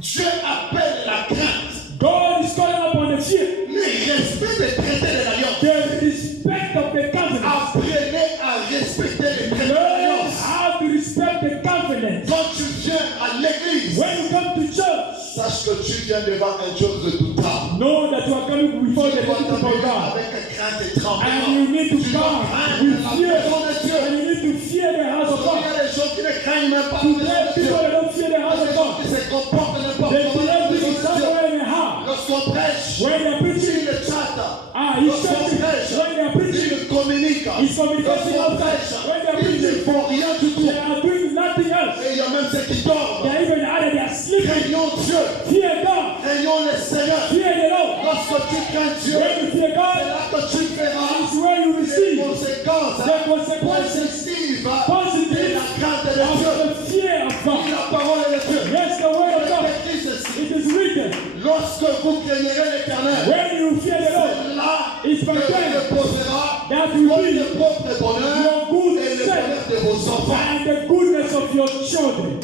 Dieu appelle la crainte. God is calling upon the fear, Le respect des traités de l'alliance. the respect of the covenant. Apprenez à respecter les traités de Learn l'alliance. how to respect the covenant. Quand tu viens à l'église, When you come to church, sache que tu viens devant un Dieu redoutable. know that you are coming before the Tu dois people of t'amener God. avec crainte et And tremblement. you need to Tu dois come craindre with la fear. maison de Dieu. And you need to fear the house of Il y God. a des gens qui ne craignent même pas la maison Today, de Dieu. people that don't fear the Il y a house des of gens God. qui se comportent n'importe They comment dans la believe maison in de Dieu. somewhere in the house. Lorsqu'on prêche, When they're preaching, il le chatte. he's Lorsqu'on preaching. prêche, When they're preaching, il communique. he's communicating Lorsqu'on outside. prêche, When they're ils ne preaching, font rien du tout. they are doing nothing else. Et il y a même ceux qui dorment. They are even either they are sleeping. Craignons Dieu. Fear God. Craignons le Seigneur. Fear the Lord. Lorsque tu crains Dieu, When you fear c'est God, là que tu verras it's where you les receive conséquences the consequences positives de positive la crainte de of Dieu. the fear of God. La parole est de Dieu. Yes, the word of Il God. est écrit ceci. It is written. Lorsque vous craignez l'Éternel, When you fear the Lord, c'est là it's que by il then posera that will be votre propre bonheur your good et le self bonheur de vos enfants. and the goodness of your children.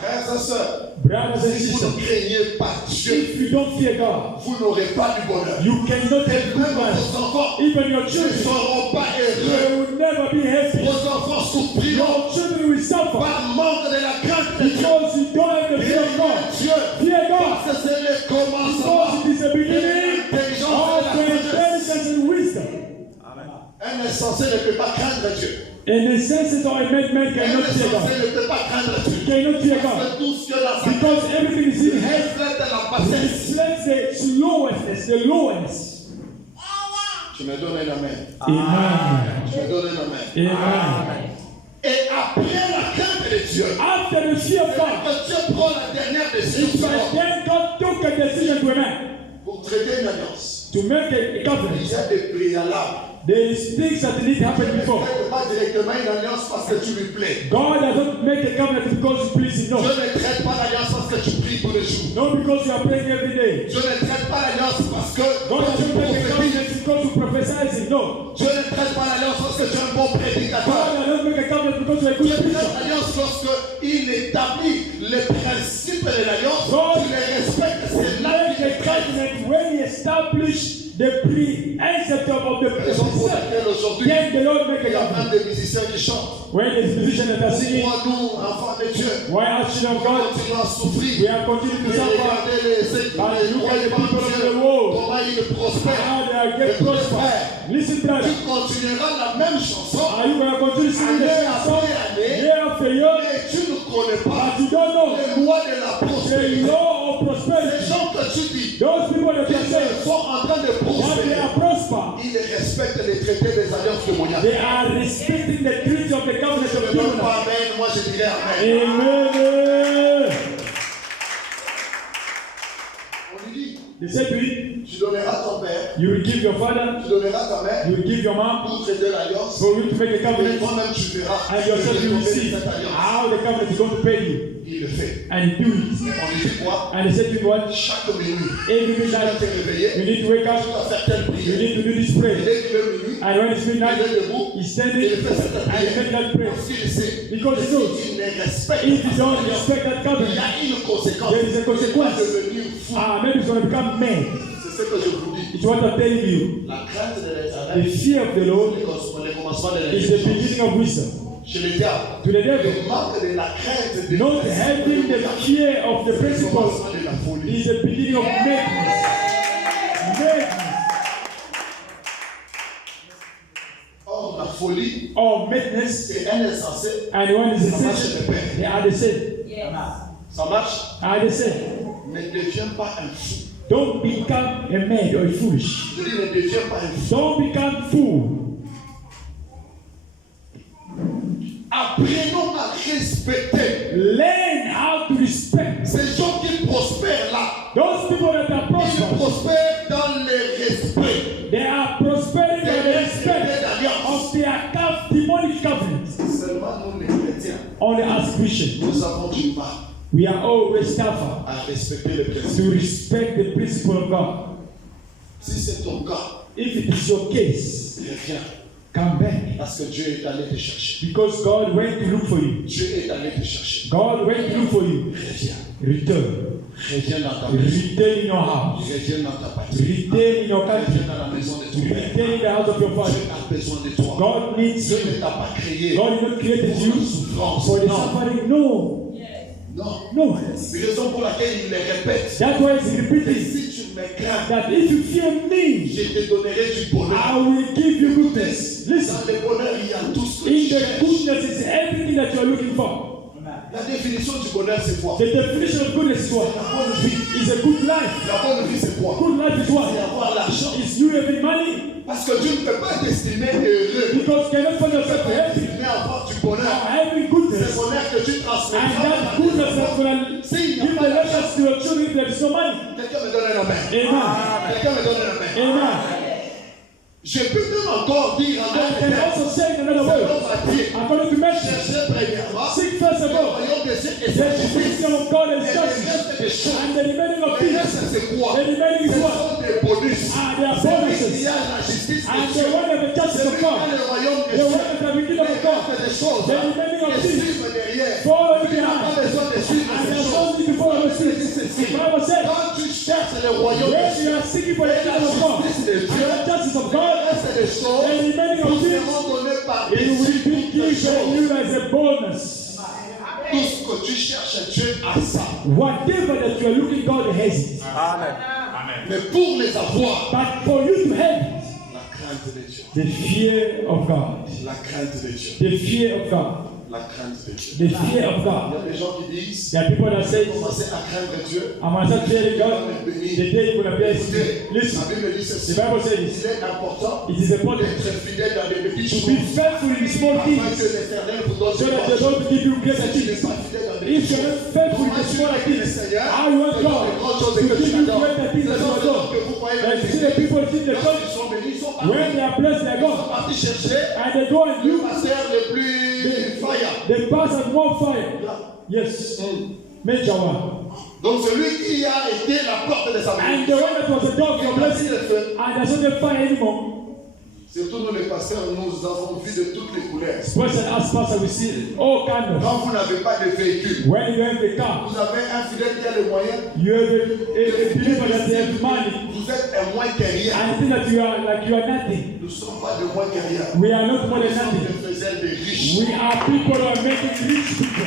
Frères et sœurs, Brothers and si vous sisters, ne craignez pas Dieu, if you don't fear God, vous n'aurez pas du bonheur. you cannot Et have good même life. vos enfants Even your ne children, seront pas heureux. they will never be happy. Vos enfants souffriront Your children will suffer par manque de la crainte de Dieu. because you don't have the fear of God. Craignez Dieu, Fear God parce que c'est le commencement because it is the de beginning l'intelligence of et the de la sagesse. intelligence and wisdom. Un insensé ne peut pas craindre Dieu. And the senses of a madman Un cannot fear insensé God. ne peut pas craindre Dieu. Cannot fear Parce God. que tout ce que la sagesse Because everything is in head. reflète la bassesse. Reflects the slowness, the lowest. Tu me donnes un amen. Amen. Tu me donnes un amen. Amen. Et après la crainte de Dieu, After the fear of God, que Dieu prend la dernière décision it's like then God took a decision to a man pour traiter une alliance. to make a Il covenant. y a des préalables. There is things that need to happen Ne before. traite pas directement une alliance parce que tu lui plais. God doesn't make a covenant because you please him. Dieu No. ne traite pas l'alliance parce que tu pries tous les jours. Not because you are praying every day. Dieu ne traite pas l'alliance parce que God tu doesn't make a prophétises. covenant because you prophesy him. No. Dieu ne traite pas l'alliance parce que tu es un bon prédicateur. God doesn't make a covenant because you are a Dieu good traite preacher. l'alliance lorsqu'il établit les principes de l'alliance. God Tu les respectes. C'est là Make qu'il a les traite. covenant when he established the pre-ancestor of the Raison pour person. laquelle aujourd'hui, Then the Lord make il y a a même covenant. des musiciens qui chantent. When the musicians that are singing, Pourquoi nous, enfants de Dieu, why as children of God, continuons à souffrir? we are continuing to Et suffer. regardez les But look at the people of Dieu, the world. comment ils prospèrent. How they are getting prosper. Listen, brother. Tu continueras la même chanson, Are you going to continue singing the same song year after year? mais tu ne connais pas But you don't know les lois de la the prospérité. law of Les prosperity. gens que tu dis Those people that qu'ils are saying sont en train de that they prospérer, are prosper, ils respectent les traités des alliances de Monia. they are respecting the treaty of the covenant Je of ne donne covenant. pas amen, moi je dirais amen. Amen. On lui dit, They said to him, tu donneras ton père, you will give your father, tu donneras ta mère you will give your mom, pour traiter l'alliance. for you to make a Et covenant, toi-même tu verras and yourself you will see cette alliance. how the covenant is going to pay you. Il le fait. And he do it. On lui dit quoi? And he said to him, what? Chaque minuit, Every tu dois midnight, te réveiller, you need to wake tu up, dois faire telle you prière. need to do this Et prayer. dès qu'il est minuit, And when it's il midnight, est debout, he's et standing il fait cette and he prière. make that prayer. Parce qu'il sait Because he que knows s'il ne respecte if you pas don't l'alliance, respect that il y covenant, a une conséquence. there is a Il va consequence. devenir fou. Maybe it's going to become mad. C'est ce que je vous dis. It's what I'm telling you. La crainte de The l'Éternel, fear of the Lord le commencement de is the l'intelligence. beginning of wisdom. Chez les diables, To the devil, le manque de la crainte de not having the fear of the le principle commencement de la folie. is the beginning of madness. Madness. Or, la folie Or madness et un insensé, and one is ça marche essential. de pair. They are the same. Ça marche, Are the same. ne deviens pas un fou. Don't become a mad or a foolish. Je dis, ne deviens pas un fou. Don't become fool. Apprenons à respecter Learn how to respect ces gens qui prospèrent là. those people that are Ils prosperous. prospèrent dans le respect They are prospering by the des respect alliances. of their demonic covenants. Seulement nous les chrétiens, Only as Christians, nous avons du mal We are always tougher à respecter les to principes. respect the principle of God. Si c'est ton cas, If it is your case, reviens. come back. Parce que Dieu est allé te chercher. Because God went to look for you. Dieu est allé te chercher. God went to look for you. Reviens. Return. Reviens dans ta maison. Return in your house. Reviens dans ta patrie. Return in your country. Reviens dans la maison de ton père. Return in the house of your father. Dieu a besoin de toi. God needs Dieu you. ne t'a pas créé God did not create pour you la souffrance. for the Non. suffering. No. Non. No. C'est la raison pour laquelle il les répète. That's why it's Et repeating si tu me crains, that if you fear me, je te donnerai du bonheur. I will give you goodness. Listen, Dans le bonheur, il y a tout ce que in tu the cherches. goodness is everything that you are looking for. La définition du bonheur, c'est quoi? The definition of goodness is what? La bonne vie. Is a good life. La bonne vie, c'est quoi? Good life is C'est what? avoir l'argent. Is you having money. Parce que Dieu ne peut pas t'estimer heureux. Because you cannot find Tu ne yourself peux pas happy t'estimer avoir du or bonheur. having C'est goodness. le bonheur que tu And transmettras. that goodness that's going to give the letters to your children if there is no money. Quelqu'un me donne un amen. Amen. Quelqu'un me donne un amen. Amen. Je peux même encore dire en I d'autres can termes, also say in another selon word, Matthieu, according to Matthew, cherchez premièrement seek first of le all royaume de Dieu et the sa justice. kingdom of God and Et le justice, reste des choses. and the remaining of Le things. reste, c'est quoi? The remaining is Ce what? sont des bonus. Ah, they are C'est lui bonuses. qui a la justice de And Dieu. the one of the justice C'est of lui qui a God, le royaume de the Dieu. one of the kingdom of God, Le reste des choses. the remaining of Et things. suivre derrière. Follow Il n'a pas behind. besoin de suivre And ces there's choses. only to follow the things. The Bible says, Quand tu cherches le royaume de when Dieu, you are seeking for the kingdom of God and the justice of le God, reste des choses the remaining of vous things, seront donnés par it will dessus be toutes given choses. you as a bonus. Tout ce que tu cherches, Dieu a ça. Whatever that you are looking, God has it. Mais pour les avoir, But for you to have it, la crainte de Dieu. the fear of God, La crainte de Dieu. the fear of God, La crainte de Dieu. the fear of Il y God. a des gens qui disent, There are people that say, commencez à craindre Dieu. I'm going to fear God. The day you're going to bless me. Écoutez, la Listen, Bible dit the ceci. Bible says Il est important it is important d'être fidèle dans les petites to be choses. faithful in small Afin things que l'Éternel vous donne so des that the grandes Lord choses. will give you greater Si tu n'es things. pas fidèle dans les If petites you're choses, not faithful in comment the tu small vas dire, things, Seigneur, I want te donne God des grandes choses to et que tu give you adores. greater things Les that you autres adore. que vous voyez dans Like les see the people in the lorsqu'ils church, sont bénis, ils sont when partis. they are blessed, they are Ils sont gone. partis chercher And they go and le you, pasteur le plus faillant. they pass at one fire. Yes. Major one. Donc celui qui a été la porte de sa And bénédiction. the one that was a door for Il a blessing, pris le feu. and there's not a fire anymore. Surtout nous les pasteurs, nous avons vu de toutes les couleurs. Person as pastor, we see all kind of. Quand vous n'avez pas de véhicule, When you have the car, vous avez un fidèle qui a les moyens, you have a believer that they have money, vous êtes un moins que rien. and think that you are like you are nothing. Nous ne sommes pas de moins que rien. We are not more Nous than sommes nothing. des faiseurs de riches. We are people who are making rich people.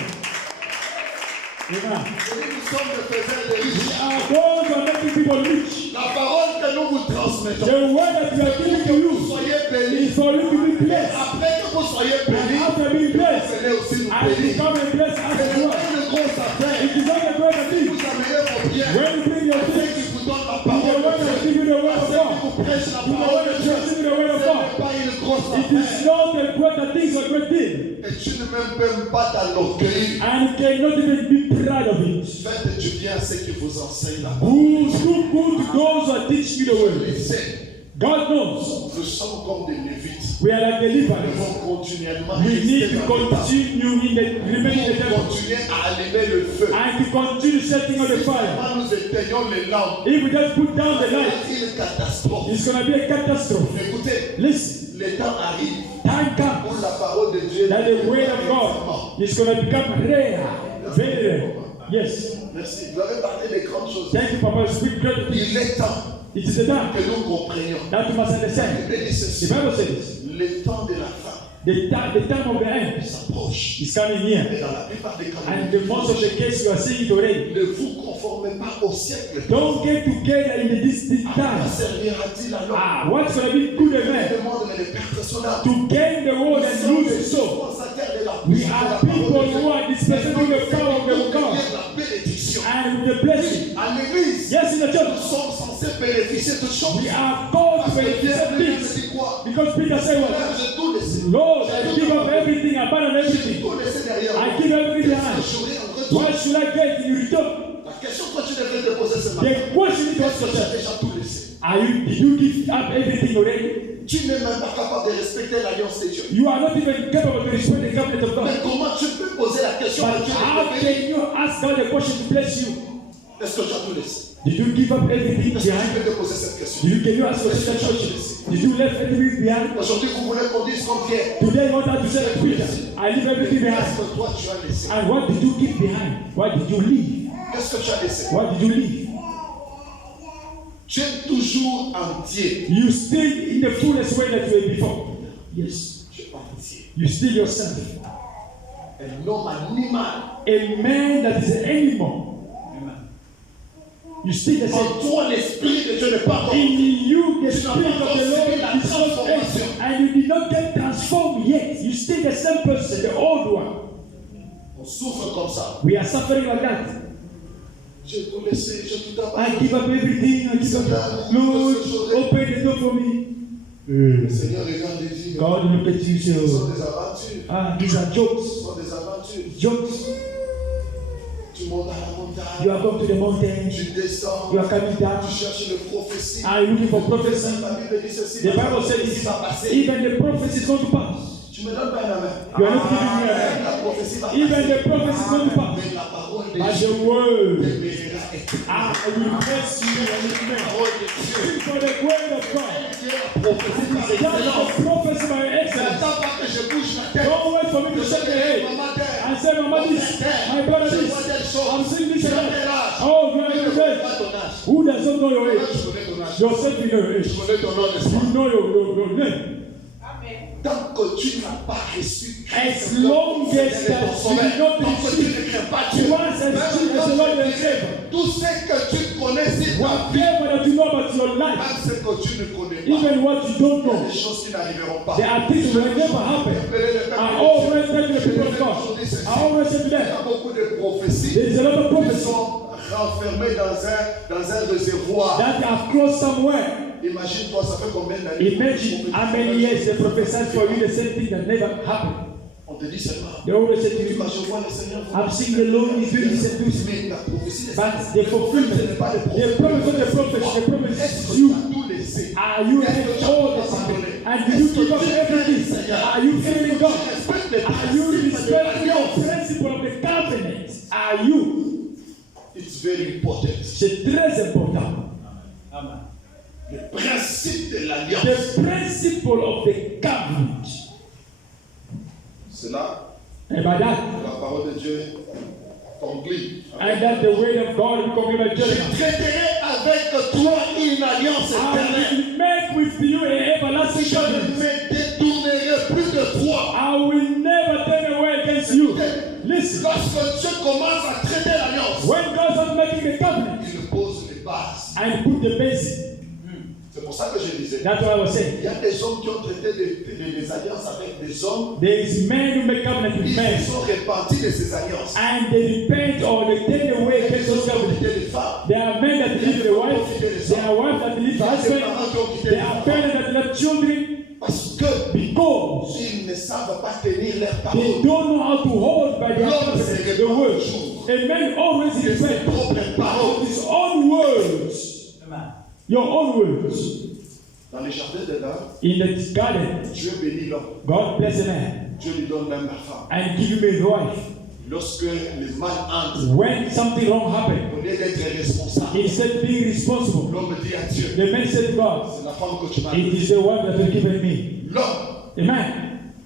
Amen. Nous sommes des faiseurs de riches. We are those who are making people rich. La parole que nous vous transmettons, The word that we are giving to vous you soyez is bénis. for you to be blessed. Après que vous soyez And bénis, after being blessed, vous allez aussi nous I bénir. become a blessed C'est as well. une grosse affaire. It is not a greater Vous thing. amenez vos biens. When you bring your Ceux things, qui vous donnent la to the parole one de that Dieu. give you the word of Ceux qui God, vous prêchent la to the one parole de that Dieu. gives you the word of Ce God. n'est pas une grosse It affaire. is not a greater thing, it's a great thing. Et tu ne même pas dans l'orgueil. And you cannot even be proud of it. Faites du bien à ceux qui vous enseignent la parole. Who do good to those who are teaching you the word. Laissez. God knows. Nous sommes comme des Lévites. We are like the Nous Levites. devons continuellement We need rester to dans le temps. continue in the remaining the Pour temple continuer à allumer le feu. and to continue setting on the fire. Quand nous éteignons les lampes, If we just put down the light, c'est une catastrophe. it's going to be a catastrophe. Écoutez, Listen, les temps arrivent time comes où la parole de Dieu that the word of God is going to become rare, very rare. Yes. Merci. Vous avez parlé des grandes choses. Thank you, Papa. Speak great things. Il est temps It is the time que nous comprenions. that you must La understand. Bible dit The ceci. Bible says Le temps de la fin the time of the end s'approche. is coming near. Et dans la plupart des cas, And the most of the case you are seeing it already. ne vous conformez pas au siècle. Don't get together in the distant À quoi time. servira-t-il alors? Ah, what's going to be good a man? Demande les personnes là. To gain the world and lose his soul. We are people who are dispensing the power of the God La bénédiction. and the blessing. À l'église, Yes, in the nous church, sommes censés bénéficier de choses. we are called to Parce que benefit Pierre of lui-même things. dit quoi? Because Peter said, Là, well, j'ai tout laissé. Lord, I give up everything, abandon J'ai everything. tout laissé derrière moi. I give everything behind. J'aurai un retour. What should I get in return? La question que tu devrais te poser ce matin, The question is est-ce que tu as yourself. déjà tout laissé? Did you give up everything already? Tu n'es même pas capable de respecter l'alliance de Dieu. You are not even capable to respect the covenant of Mais God. comment tu peux poser la question à But Dieu how de te can bénir? you ask God a question to bless you? Est-ce que tu as tout laissé? Did you give up everything Est-ce que tu behind? peux te poser cette question? Can you ask yourself that question? Did you leave everything behind? Aujourd'hui, vous voulez qu'on dise comme Pierre. Today you want to say like Peter, I leave everything behind. Qu'est-ce que toi tu as laissé? And what did you keep behind? What did you leave? Qu'est-ce que tu as laissé? What did you leave? Tu es toujours entier. You still in the fullest way that you were before. Yes. Tu es entier. You still yourself. Un homme animal. A man that is an animal. You still the En same. toi, l'esprit de Dieu n'est pas mort. In you, the Tu n'as spirit pas of the encore Lord subi la is not transformation. dead, and you did not get transformed yet. You still the same person, the old one. On souffre comme ça. We are suffering like that. J'ai tout laissé, j'ai tout I abandonné. give up everything. I give up. Lord, open the door for me. Le Seigneur regarde et dit, God look at you, ce say, sont des aventures. ah, these are jokes. Ce sont des aventures. Jokes. Tu montes à la montagne. You are going to the mountain. Tu descends. You are coming down. Tu cherches une prophétie. Are you looking for prophecy? La Bible dit ceci. The Bible says Ceci va passer. even the prophecy is going to pass. Tu me donnes pas une main. You are not giving me a hand. La prophétie va Even passer. the prophecy is going to pass. Mais la parole de But Dieu the word, demeurera éternelle. I will bless you and La amen. parole de Dieu. For the word of God. Dieu a prophétisé par That's excellence. the prophecy by excellence. N'attends pas que je bouge ma tête. Don't wait for me to shake your head and say, Mama, this, my brother, this. I'm saying this and that. Oh, you are in the age. Who does not know your age? Yourself, you know your age. You know your name. Tant que tu n'as pas reçu As long as that you did not tant que tu ne receive crains pas Dieu, once as the Lord and Savior, tout ce que tu connais sur ta vie, whatever that you know about your life, même ce que tu ne connais pas, even what you don't il y a know, des choses qui n'arriveront pas. there are things that will never happen. I always tell the people of God, I always say to Il y a them, beaucoup de prophéties there is a lot of qui prophecies sont renfermées dans un réservoir. that are closed somewhere. Imagine-toi, ça fait combien d'années? Imagine how many years they prophesied for you the same thing that never happened. On te dit seulement. They always say to Tu you, vas, je vois le Seigneur. I've seen the Lord is doing this and this. Mais la prophétie, But the fulfillment, the promise of the prophet, the promise est-ce is que you. tu as tout laissé? Are you having all the secret? And do you give up everything? Are you feeling God? Are you respecting the principle of the covenant? Are you? It's very important. C'est très important. Le principe de l'alliance. The principle of the covenant. Cela, And by that, la parole de Dieu conclut. and that the word of God will come by Je judgment. traiterai avec toi une alliance I éternelle. will make with you an everlasting Je ne covenant. me détournerai plus de toi. I will never turn away against you. Listen, Lorsque Dieu commence à traiter l'alliance, when God starts making a covenant il pose les bases. and put the basic, C'est pour ça que je disais. that's what I was saying. Il y a des hommes qui ont traité des alliances avec des hommes. There is men who make covenant with Ils men, se sont repentis de ces alliances. and they repent or they turn away against Ils those ont covenants. quitté les femmes. There are men that leave the wife, there are wives that leave the husband, there are parents that left children Parce que because ils ne savent pas tenir leur they parole. don't know how to hold by their covenant, the word. A man always De ses repent propres paroles. of his own words, your own words. Dans les jardins de l'homme, In the garden, Dieu bénit l'homme. God bless a man Dieu lui donne même la femme. and give him a wife. Lorsque le mal entre, When something wrong happened, au lieu d'être responsable, instead of being responsible, l'homme dit à Dieu, the man said to God, c'est la femme que tu m'as it donnée. is the one that you've given me. L'homme A man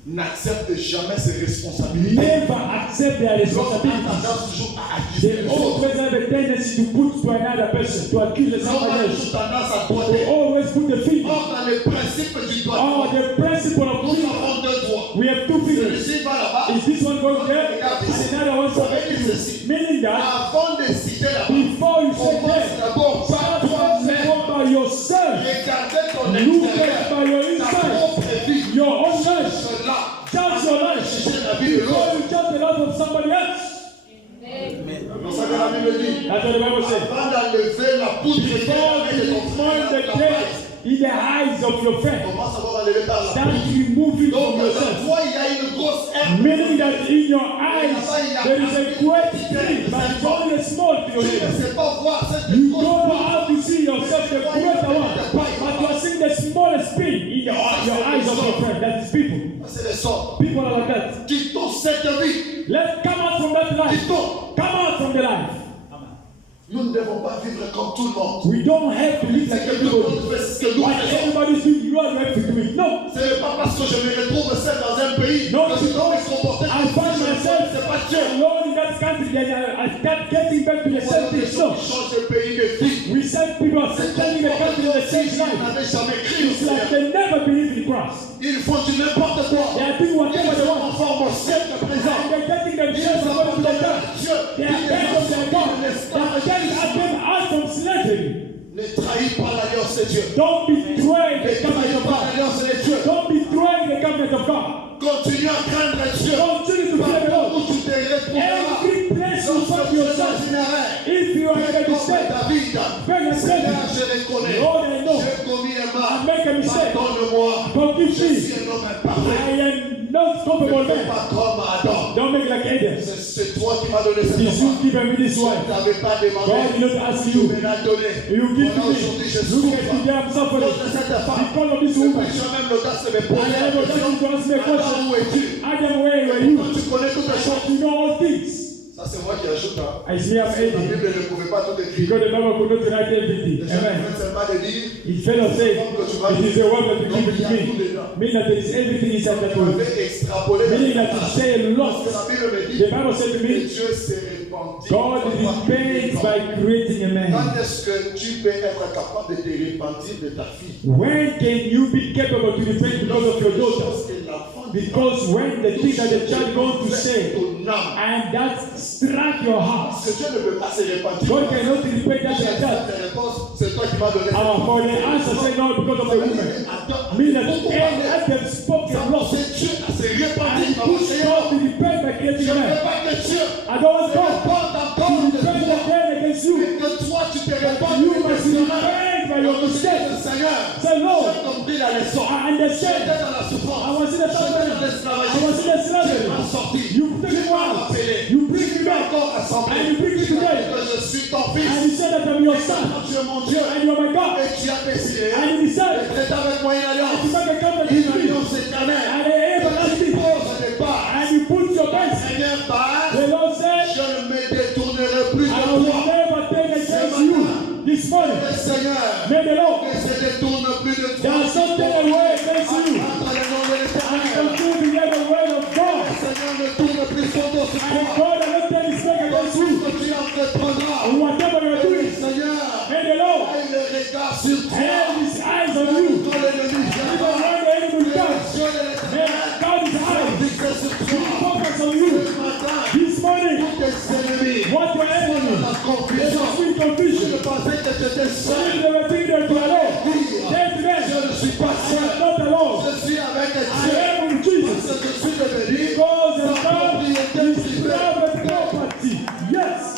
n'accepte jamais ses responsabilités. never accept their L'homme a responsibilities. tendance toujours à accuser They les autres. always have a tendency to put to another person, to accuse L'homme somebody a else. toujours tendance à They doiter. always put the finger. Or, dans le principe du Oh, doigt, the principle of nous finger. avons deux doigts. We have two fingers. Celui-ci va là-bas. Is this one going there? And another one Ça veut dire somewhere? ceci. Meaning that Avant de citer la before you say commence that, d'abord par start toi-même. first by yourself. Regardez ton Look intérieur, at by your ta inside, propre vie. your own life. Cela, Judge your life juger la vie de before l'autre. you judge the life of somebody else. C'est pour ça que la Bible dit, That's what the Bible says. avant d'enlever la poudre Before de you ton find the frère, dead in the eyes of your friend, commence à voir enlever par la start poudre. removing Donc, from dans yourself. toi, il y a une grosse herbe. Meaning that in your eyes there is a great tree, but it's only a small Tu tree. ne sais pas voir cette You grosse don't know poudre. how to see yourself the greater one, but you are seeing the smallest pin in your eyes. life. Quittons. Come out from the life. Nous ne devons pas vivre comme tout le monde. We don't have to live like C'est que tout le everybody. monde fait ce que nous What faisons. everybody's doing, you have to do it. No. Ce n'est pas parce que je me retrouve seul dans un pays No, que je dois me comporter I comme find si je ne myself connaissais pas Dieu. alone in that country and I start getting back to the Voilà same des thing. gens No. qui changent de pays de vie. We said people are C'est telling the country the same Ils life. n'avaient jamais cru au It's like Seigneur. they never believe in Christ. Ils font du n'importe quoi. They are doing Ils whatever they se want. conforment au siècle présent. And they're getting Ils themselves according to abandonnent their à God. Dieu. They Ils are les bent on their God. abandonnent They are getting them out from slavery. Ne trahis pas l'alliance de Dieu. Don't betray Ne the covenant trahis of pas God. l'alliance de Dieu. Don't betray the covenant of God. Continue à craindre Dieu. Continue to fear the Partout Lord. où tu te retrouveras. Every place you find Lorsque tu yourself, imaginerais. if you are in a Comme mistake, David. beg and Seigneur, pray. je reconnais. Lord, I know J'ai commis un I mal. make a mistake. Pardonne-moi. Forgive Je me. suis un homme imparfait. I am not Ne comfortable fais man. pas comme Adam. Don't make like Adam. C'est toi qui m'as donné cette Did you femme. give me this Je wife? ne t'avais pas demandé. God did not ask Tu you. me l'as donné. You give Voilà, to aujourd'hui, je me. Look at souffre. today, I'm suffering. Cause de cette femme. Because of this C'est woman. pas que j'ai même l'audace de me I poser la have question. authority to ask me a Adam, question. où es-tu? Adam, where were you? Quand tu connais toutes les choses. You know all things. Ça, c'est moi qui ajoute. Hein. I see I'm La aiding. Bible ne pouvait pas tout écrire. Because the Bible could not write everything. Je Amen. viens seulement de dire. It fell say, it is the word that you Donc, give il y to a tout me. dedans. Meaning that there is everything inside that Je word. vais extrapoler Meaning that la you say a Parce lot. que la Bible me dit The Bible said to que me, Dieu s'est répandu. God repents by creating a man. Quand est-ce que tu peux être capable de te repentir de ta fille? When can you be capable to repent because of your daughter? Parce que l'enfant Because when the thing that the child goes to say, ton âme. and that struck your heart, Parce que Dieu ne peut pas se repentir. God cannot repent that like that. Cette réponse, c'est toi qui m'as donné. For the answer say no because of the woman. Meaning that Adam spoke a lot. C'est Dieu à se And repentir. he pushed God to repent by Je creating ne a veux man. pas que Dieu I don't want se God répande to encore de repent toi. again against you. Que toi, tu te répandes You de must tes erreurs. repent by your mistake. Seigneur, Say, Lord, j'ai compris la leçon. I understand. J'étais dans la I souffrance. was in the J'étais suffering. dans l'esclavage. I was in the Tu slavery. m'as sorti. You took me out. You bring me back. Encore assemblé. And you bring me Tu as dit today. que je suis ton fils. And you said that I'm your son. Tu es mon Dieu. And you are my God. Et tu as décidé And you de decided traiter avec moi une to alliance. make a covenant Une with me. alliance éternelle. And the Tu everlasting. poses des bases. And you put your best. Première base, The Lord said, je ne me détournerai plus I de will toi. never take against you this morning. Le Seigneur May the Lord ne se détourne plus de toi. there is something away against you. Entre le nom de And l'Éternel. continue to hear the word of God. Le Seigneur ne tourne plus son dos sur And toi. God will not take his back against you. Que tu entreprendras. And whatever you are Le doing, Seigneur may the Lord ait le regard sur toi. have his eyes on you. Quand l'ennemi Even viendra, when the enemy will come, les yeux de may l'Éternel God his eyes fixés sur toi. focus on you. Ce matin, This morning, tes ennemis what your sont enemy dans la is confusion. sweet Je confusion. pensais que tu étais So seul. they were thinking that you are alone. Say to Je them, ne suis pas I am seul. not alone. Je suis avec I Dieu. am with Jesus. Parce que je suis devenu Because the sa God propriété is privée. private property. Yes.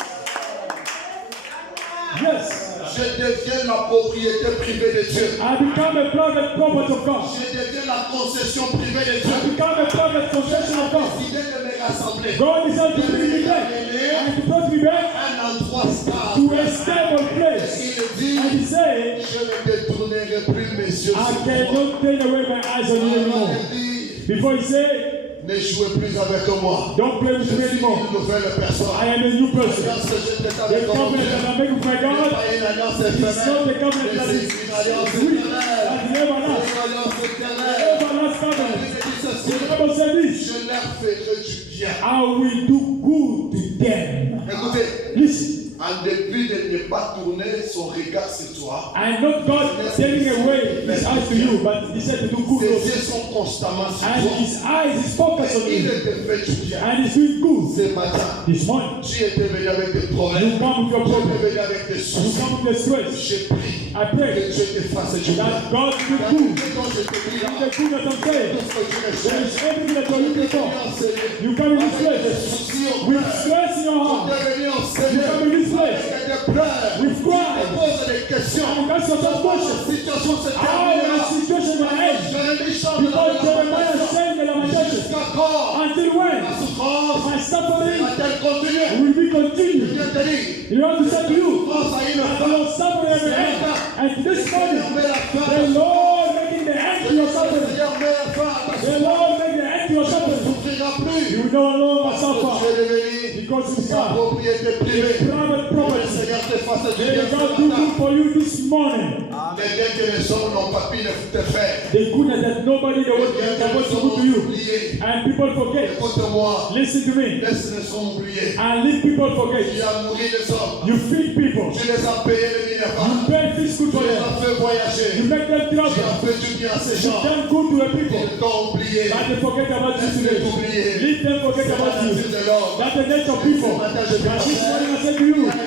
Yes. Je deviens la propriété privée de Dieu. I become a private property of God. Je deviens la concession privée de I Dieu. become a private possession of God. Décidé de me rassembler. God decided to bring me back and to put me back Un endroit stable. to a stable place. Il And dit, he said, je ne détournerai plus mes yeux sur I toi. cannot turn away my eyes on you anymore. Il dit, Before he said, ne jouez plus avec moi. don't play with Je me suis anymore. une nouvelle personne. I am a new person. L'alliance que je t'ai The avec mon covenant Dieu. that I make with my C'est God pas une alliance is not éphémère. the covenant Mais that c'est is une alliance sweet, éternelle. that is C'est everlasting. une alliance éternelle. Everlasting covenant. Il dit ceci, The Bible said this, je leur ferai du bien. I will do good to them. Écoutez, Listen, en dépit de ne pas tourner son regard sur toi, and not God taking away his eyes to you, but he said to do good ses also. yeux sont constamment sur And toi. his eyes is focused on Il you. te fait du bien. And he's doing good. Ce matin, This morning, tu étais venu avec des you problèmes. come with your Tu problem. étais venu avec des You soucis. come with the stress. J'ai pris I pray que Dieu te fasse du bien. that God will La do vérité dont je te dis là, the good that I'm saying. tout ce que tu There recherches, is everything that you're tu looking es venu for. enseigner. You come in this Avec des place soucis au with cœur. stress in your Tu heart. es venu You enseigner. come in this place Avec des pleurs. with Tu cry. poses des questions. And that's your Comment la question. situation se How terminera? the situation will end. Jérémie chante de la Because Jeremiah lamentation. said in the lamentation, Jusqu'à quand until when la souffrance my suffering va-t-elle continuer? will be Je continued. viens te dire, You want to say to you, souffrance a une that fin. your suffering will end. And this morning, Seigneur, mets la fin. the Lord making the end to your suffering. Seigneur, mets la fin à ta The souffrance. Lord make the end to your Tu ne suffering. souffriras plus. You will no longer Tu suffer. es devenu Because it's sa God. propriété privée. Private Que le property. Seigneur te fasse du May bien God ce do matin. good for you this morning. Les biens que les hommes n'ont pas pu te faire. The goodness that nobody in the Les world biens can que able les to hommes do to ont you. oubliés. And people forget. Écoute-moi. Listen to me. Laisse les hommes oublier. And leave people Tu forget. as nourri les hommes. You feed people. Tu les as payés le minéral. You pay physical Tu for les them. as fait voyager. You make them Tu travel. as fait du bien à ces You gens. done good to the people. Ils t'ont oublié. But they forget about you Laisse-les today. t'oublier. Leave them forget C'est la about you. nature de l'homme. That's the nature of people. Ce matin, je And vais this morning I said to you, there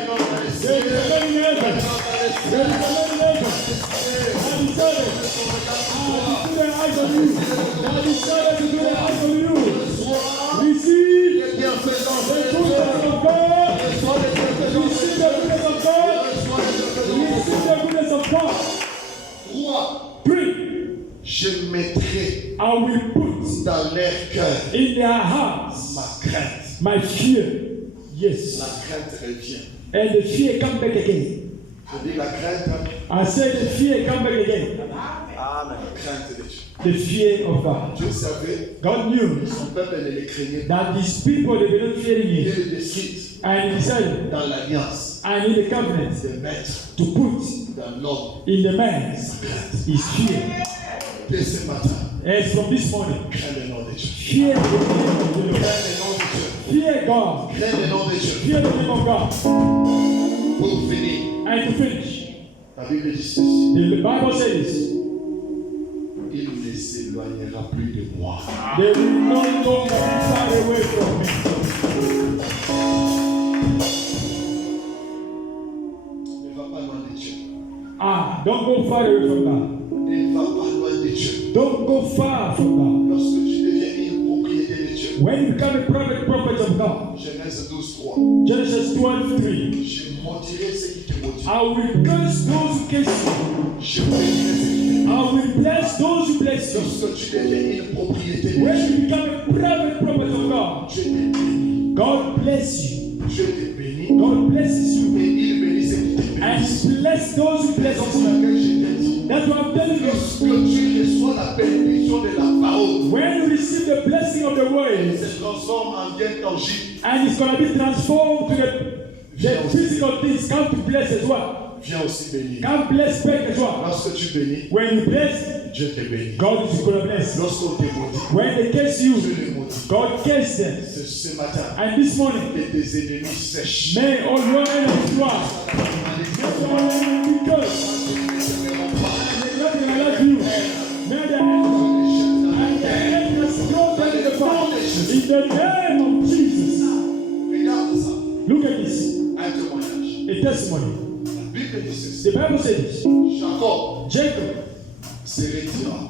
is a very neighbor. There is a very neighbor. I decided. I to do the eyes on you. I decided to do the eyes on you. Receive Les bienfaisants the de goodness Dieu. of God. Sois les bienfaisants Receive de the Dieu. goodness of God. Sois les bienfaisants de Receive the goodness of God. 3. 3. Je mettrai I will put dans leur cœur in their hearts ma crainte. my fear. La Yes. crainte revient. And the fear come back again. Je dis la crainte, I said the fear come back again. la crainte de Dieu. The fear of God. Dieu savait, God knew son peuple ne les craignait pas. that these people they were not fearing Il Him. décide And He decided, dans l'alliance and in the covenant, de mettre to put dans l'homme in the man sa crainte. his fear. Dès ce matin, As from this morning, crains le nom de Dieu. fear the name of the Lord. Crains le nom de Dieu. Fear God. Crains le nom de Dieu. Fear the name of God. Pour finir, And to finish, la Bible dit ceci. the Bible says, Il ne s'éloignera plus de moi. they will no longer be far away from me. Ne va pas loin de Dieu. Don't go far away from God. Ne va pas loin de Dieu. Don't go far from God. Lorsque tu deviens une propriété de Dieu. When you become a private prophet of God, Genèse 12:3. Genesis 12:3, Je maudirai ceux qui te maudissent. I will curse those who curse you. Je bénirai ceux qui te I will bless those who bless you. Lorsque tu deviens une propriété de When Dieu, you become a private prophet of God, Dieu te bénit. God bless you. Dieu te bénit. God blesses you. Et il bénit ceux qui te And bénissent. bless those who bless C'est pour you. laquelle je t'ai dit. That's what I'm telling you. Lorsque tu reçois la bénédiction de la parole, When you receive the blessing of the il word, se transforme en bien tangible. and it's going to be transformed to the physical things, come to bless as well. Viens aussi bénir. Come bless back as well. Lorsque tu bénis, When you bless, Dieu te bénit. God is going to bless. Lorsqu'on te maudit, When they curse you, Dieu les maudit. God curse them. Ce matin, And this morning, que tes ennemis sèchent. may all your enemies dry. May all your enemies be cursed. May nothing allow you. May the and the enemies throw them in the fire. In the name of Jesus. Regarde ça. Look at this. Un témoignage. A testimony. La Bible dit ceci. The Bible says, Jacob Jacob, se retira.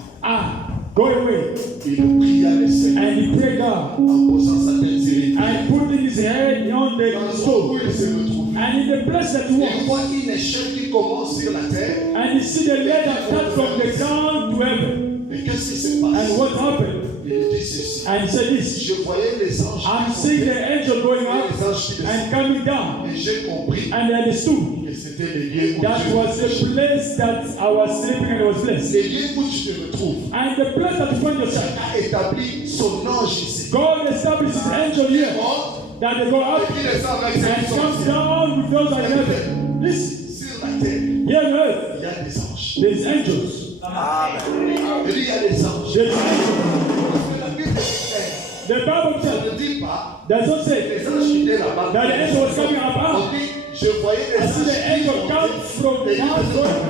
go away. Il pria le Seigneur And he prayed God. en posant sa tête sur les pieds. And putting his head on Dans the le où stone. il se retrouve. And in the place that he Il was. voit une échelle qui commence sur la terre. And you see the ladder start from the ground to heaven. Mais qu'est-ce qui se And passe? what happened? Il dit ceci. And he said this. Je voyais les anges I'm qui seeing the montaient angel going et up les anges qui descendaient. and coming down. Et j'ai compris And I understood que c'était les lieux où that Dieu was the place that I was sleeping and I was blessed. les lieux où tu te retrouves. And the place that you find yourself, A établi son ange ici. God established his angel Il here. monte That they go et up puis les anges avec ceux and qui sont comes ici. down with those that heaven. Listen, Sur la terre, here on earth, il y a des anges. there's angels. Il dit il y a des anges. There's angels. Parce que la Bible dit The Bible ça says, ne dit pas does not say les anges qui étaient là-bas. that the angel was coming up. On dit je voyais les I see anges the qui angel montaient. come from Et the house going up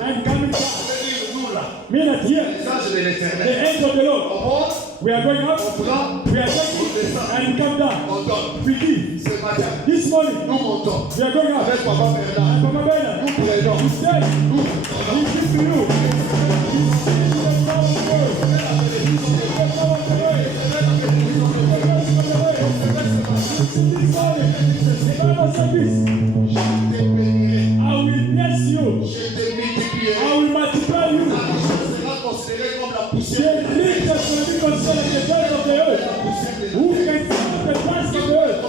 and coming down. C'est-à-dire nous là, Mean that here, les anges de the l'éternel. angel of the Lord, On monte, we are going up, on prend, we are going and we come down. on donne. We give. Ce matin, This morning, nous montons. we are going up. Avec Papa Bernard, Papa Bernard, nous prenons. he said, Nous we give to you. je te bénirai. I will bless you. Je te multiplierai. I will multiply you. La richesse sera considérée comme la poussière. The riches will be considered the dust of the earth. Who can count the dust of the earth?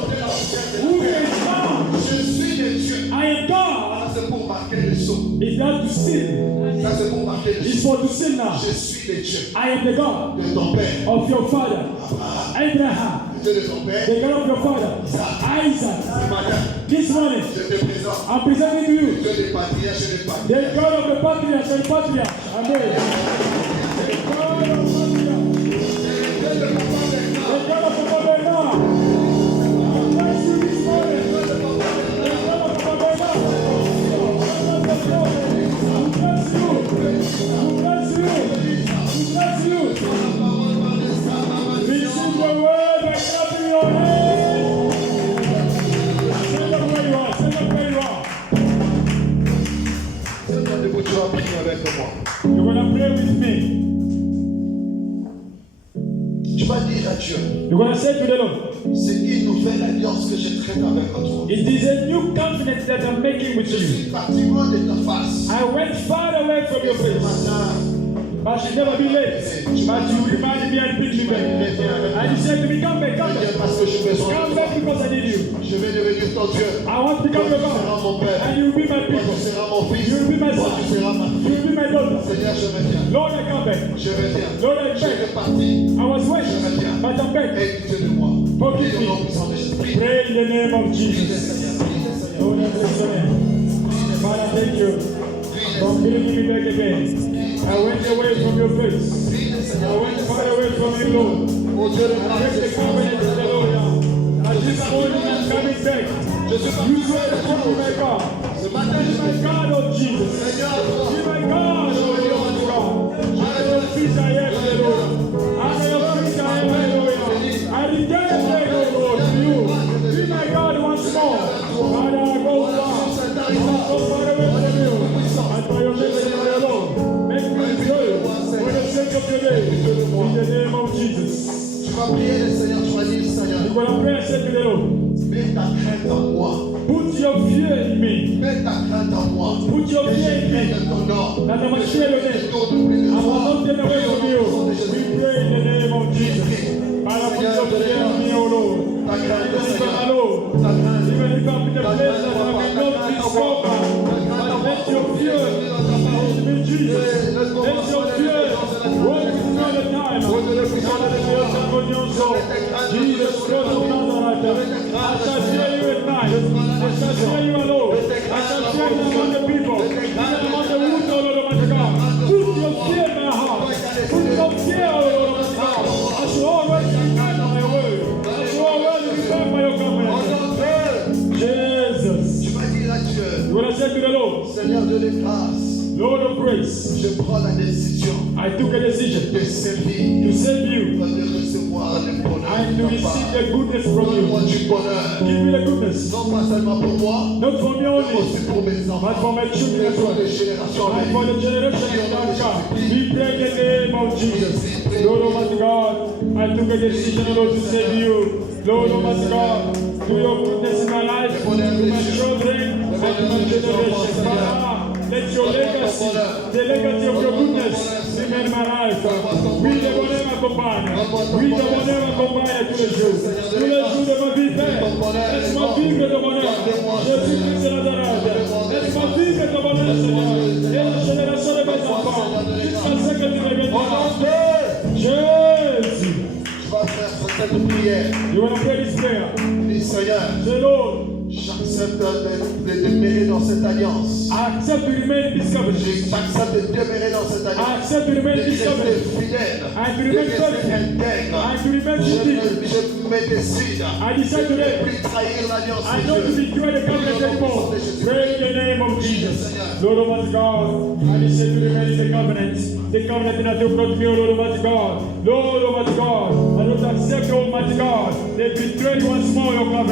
Who can count? Je suis le Dieu. I am God. Ça c'est pour marquer le saut. It's not to sin. Ça c'est pour marquer le It's saut. for to sin now. Je suis le Dieu I am the God de ton père. of your father, Abraham. Dieu de ton père, the God of your father, Isaac. ce matin, This morning, je te présente I'm presenting to you Dieu des patriarches et des the patriarches. God of the patriarchs and patriarchs. Amen. The God of patriarchs. Dieu de papa maintenant. The God of the Papa. I bless you this morning. The God of the Papa. I bless you. Receive your word by clapping your hands. Stand up where you are. Stand up where you are. Seigneur, debout, tu vas prier avec moi. You're going to pray with me. Tu vas dire à Dieu, You're going to say to the Lord, c'est une nouvelle alliance que je traite avec toi. it is a new covenant that I'm making with Je you. suis parti loin de ta face. I went far away from your Ce face. matin, But you never be late. But you remind me and bring me back. And you said to me, come back, come viens back. parce que j'ai besoin Come de toi. back because I need you. Je vais devenir ton Dieu. I want to become your Toi, tu seras God. mon père. And you will be my Toi, people. tu seras mon fils. You will be my Toi, son. tu seras ma You fille. will be my daughter. Seigneur, je reviens. Lord, I come back. Je reviens. Lord, I J'étais back. parti. I was waiting, but I'm back. Aie pitié de moi. Forgive Prie au nom me. puissant de Jésus. Pray in the name of Prie le Jesus. Seigneur. Prie le Seigneur. Lord, I bless your name. Father, thank you for bringing me back again. I went away from your face. Prie le I Seigneur. went far away from you, Lord. Oh Dieu de I grâce, break the covenant with the Lord. At this morning, I'm coming back. je suis You parti swear to be my God. ce matin. Be my God, oh Jesus. Seigneur, Be my God, oh Lord God. I your feet I am, Lord. I your feet I am, Lord. I return back, oh Lord, to you. Be my God once more. Father, I go far. I go far away from you. And by your mercy, my Lord, make me joy for the sake of your name. In the name of Jesus. tu vas prier le Seigneur. Tu vas dire, Seigneur, You're going to pray and say to the Lord, mets ta crainte en moi. put your fear in me. Mets ta crainte en moi. Put your Que je fear in me. vienne de ton nom. That I might fear your name. Je tourne plus de I will toi. not turn away from you. We pray in the name of Jesus. Father, put your fear in me, O Lord. Ta crainte, Even if I'm Seigneur. alone, Ta crainte. even if I'm in a place that I may not discover, but let your fear in me, Jesus. Let your fear walk with me all the time. Jesus Christ of Nazareth, I shall fear you at night. I shall fear you alone. I shall fear you among the people, even among the woods, O Lord Almighty God. Put your fear in my heart. Put your fear, O Lord Almighty God. I shall always stand by your word. I shall always be bound by your covenant. Jesus. Tu vas dire à Dieu, You want to say to the Lord, Seigneur Dieu de grâce, Lord of grace, je prends la décision I took a decision de servir, to save you de recevoir le bonheur and to de ta receive part. the goodness from Donne-moi you. du bonheur, Give me the goodness, non pas seulement pour moi, not for me mais only, aussi pour mes but enfants, for my children et as pour well. les générations à And for venir. the generation that come, we pray in the name of Jesus. Lord Almighty God, I took a decision, Lord, to save you. Lord Almighty God, do your goodness in my life, to my children, and to my generation. Father, let your legacy, the legacy of your goodness, remain in my life. Oui, le bonheur m'accompagne. Oui, le bonheur m'accompagne tous les jours. Tous les jours de ma vie, Père. Laisse-moi vivre de bonheur. Jésus-Christ de Nazareth. Laisse-moi vivre de bonheur, Seigneur. Et la génération de mes enfants. Jusqu'à ce que tu reviennes. Jésus. Tu vas faire cette prière. You want to pray this prayer? Dis Seigneur, Say, Lord, j'accepte de demeurer dans cette alliance. I accept to remain in this covenant. J'accepte de demeurer dans cette I alliance. accept to remain De in this rester covenant. fidèle. I to De remain rester faithful. intègre. I to remain true. Je me décide I decide de ne today. plus trahir l'alliance I de don't Dieu. betray the covenant anymore. Pray in the name of Jesus. Lord Almighty God, I decide to remain in the covenant. The covenant that you brought me, Lord Almighty God. Lord Almighty God, I don't accept, Almighty God, they betray once more your covenant.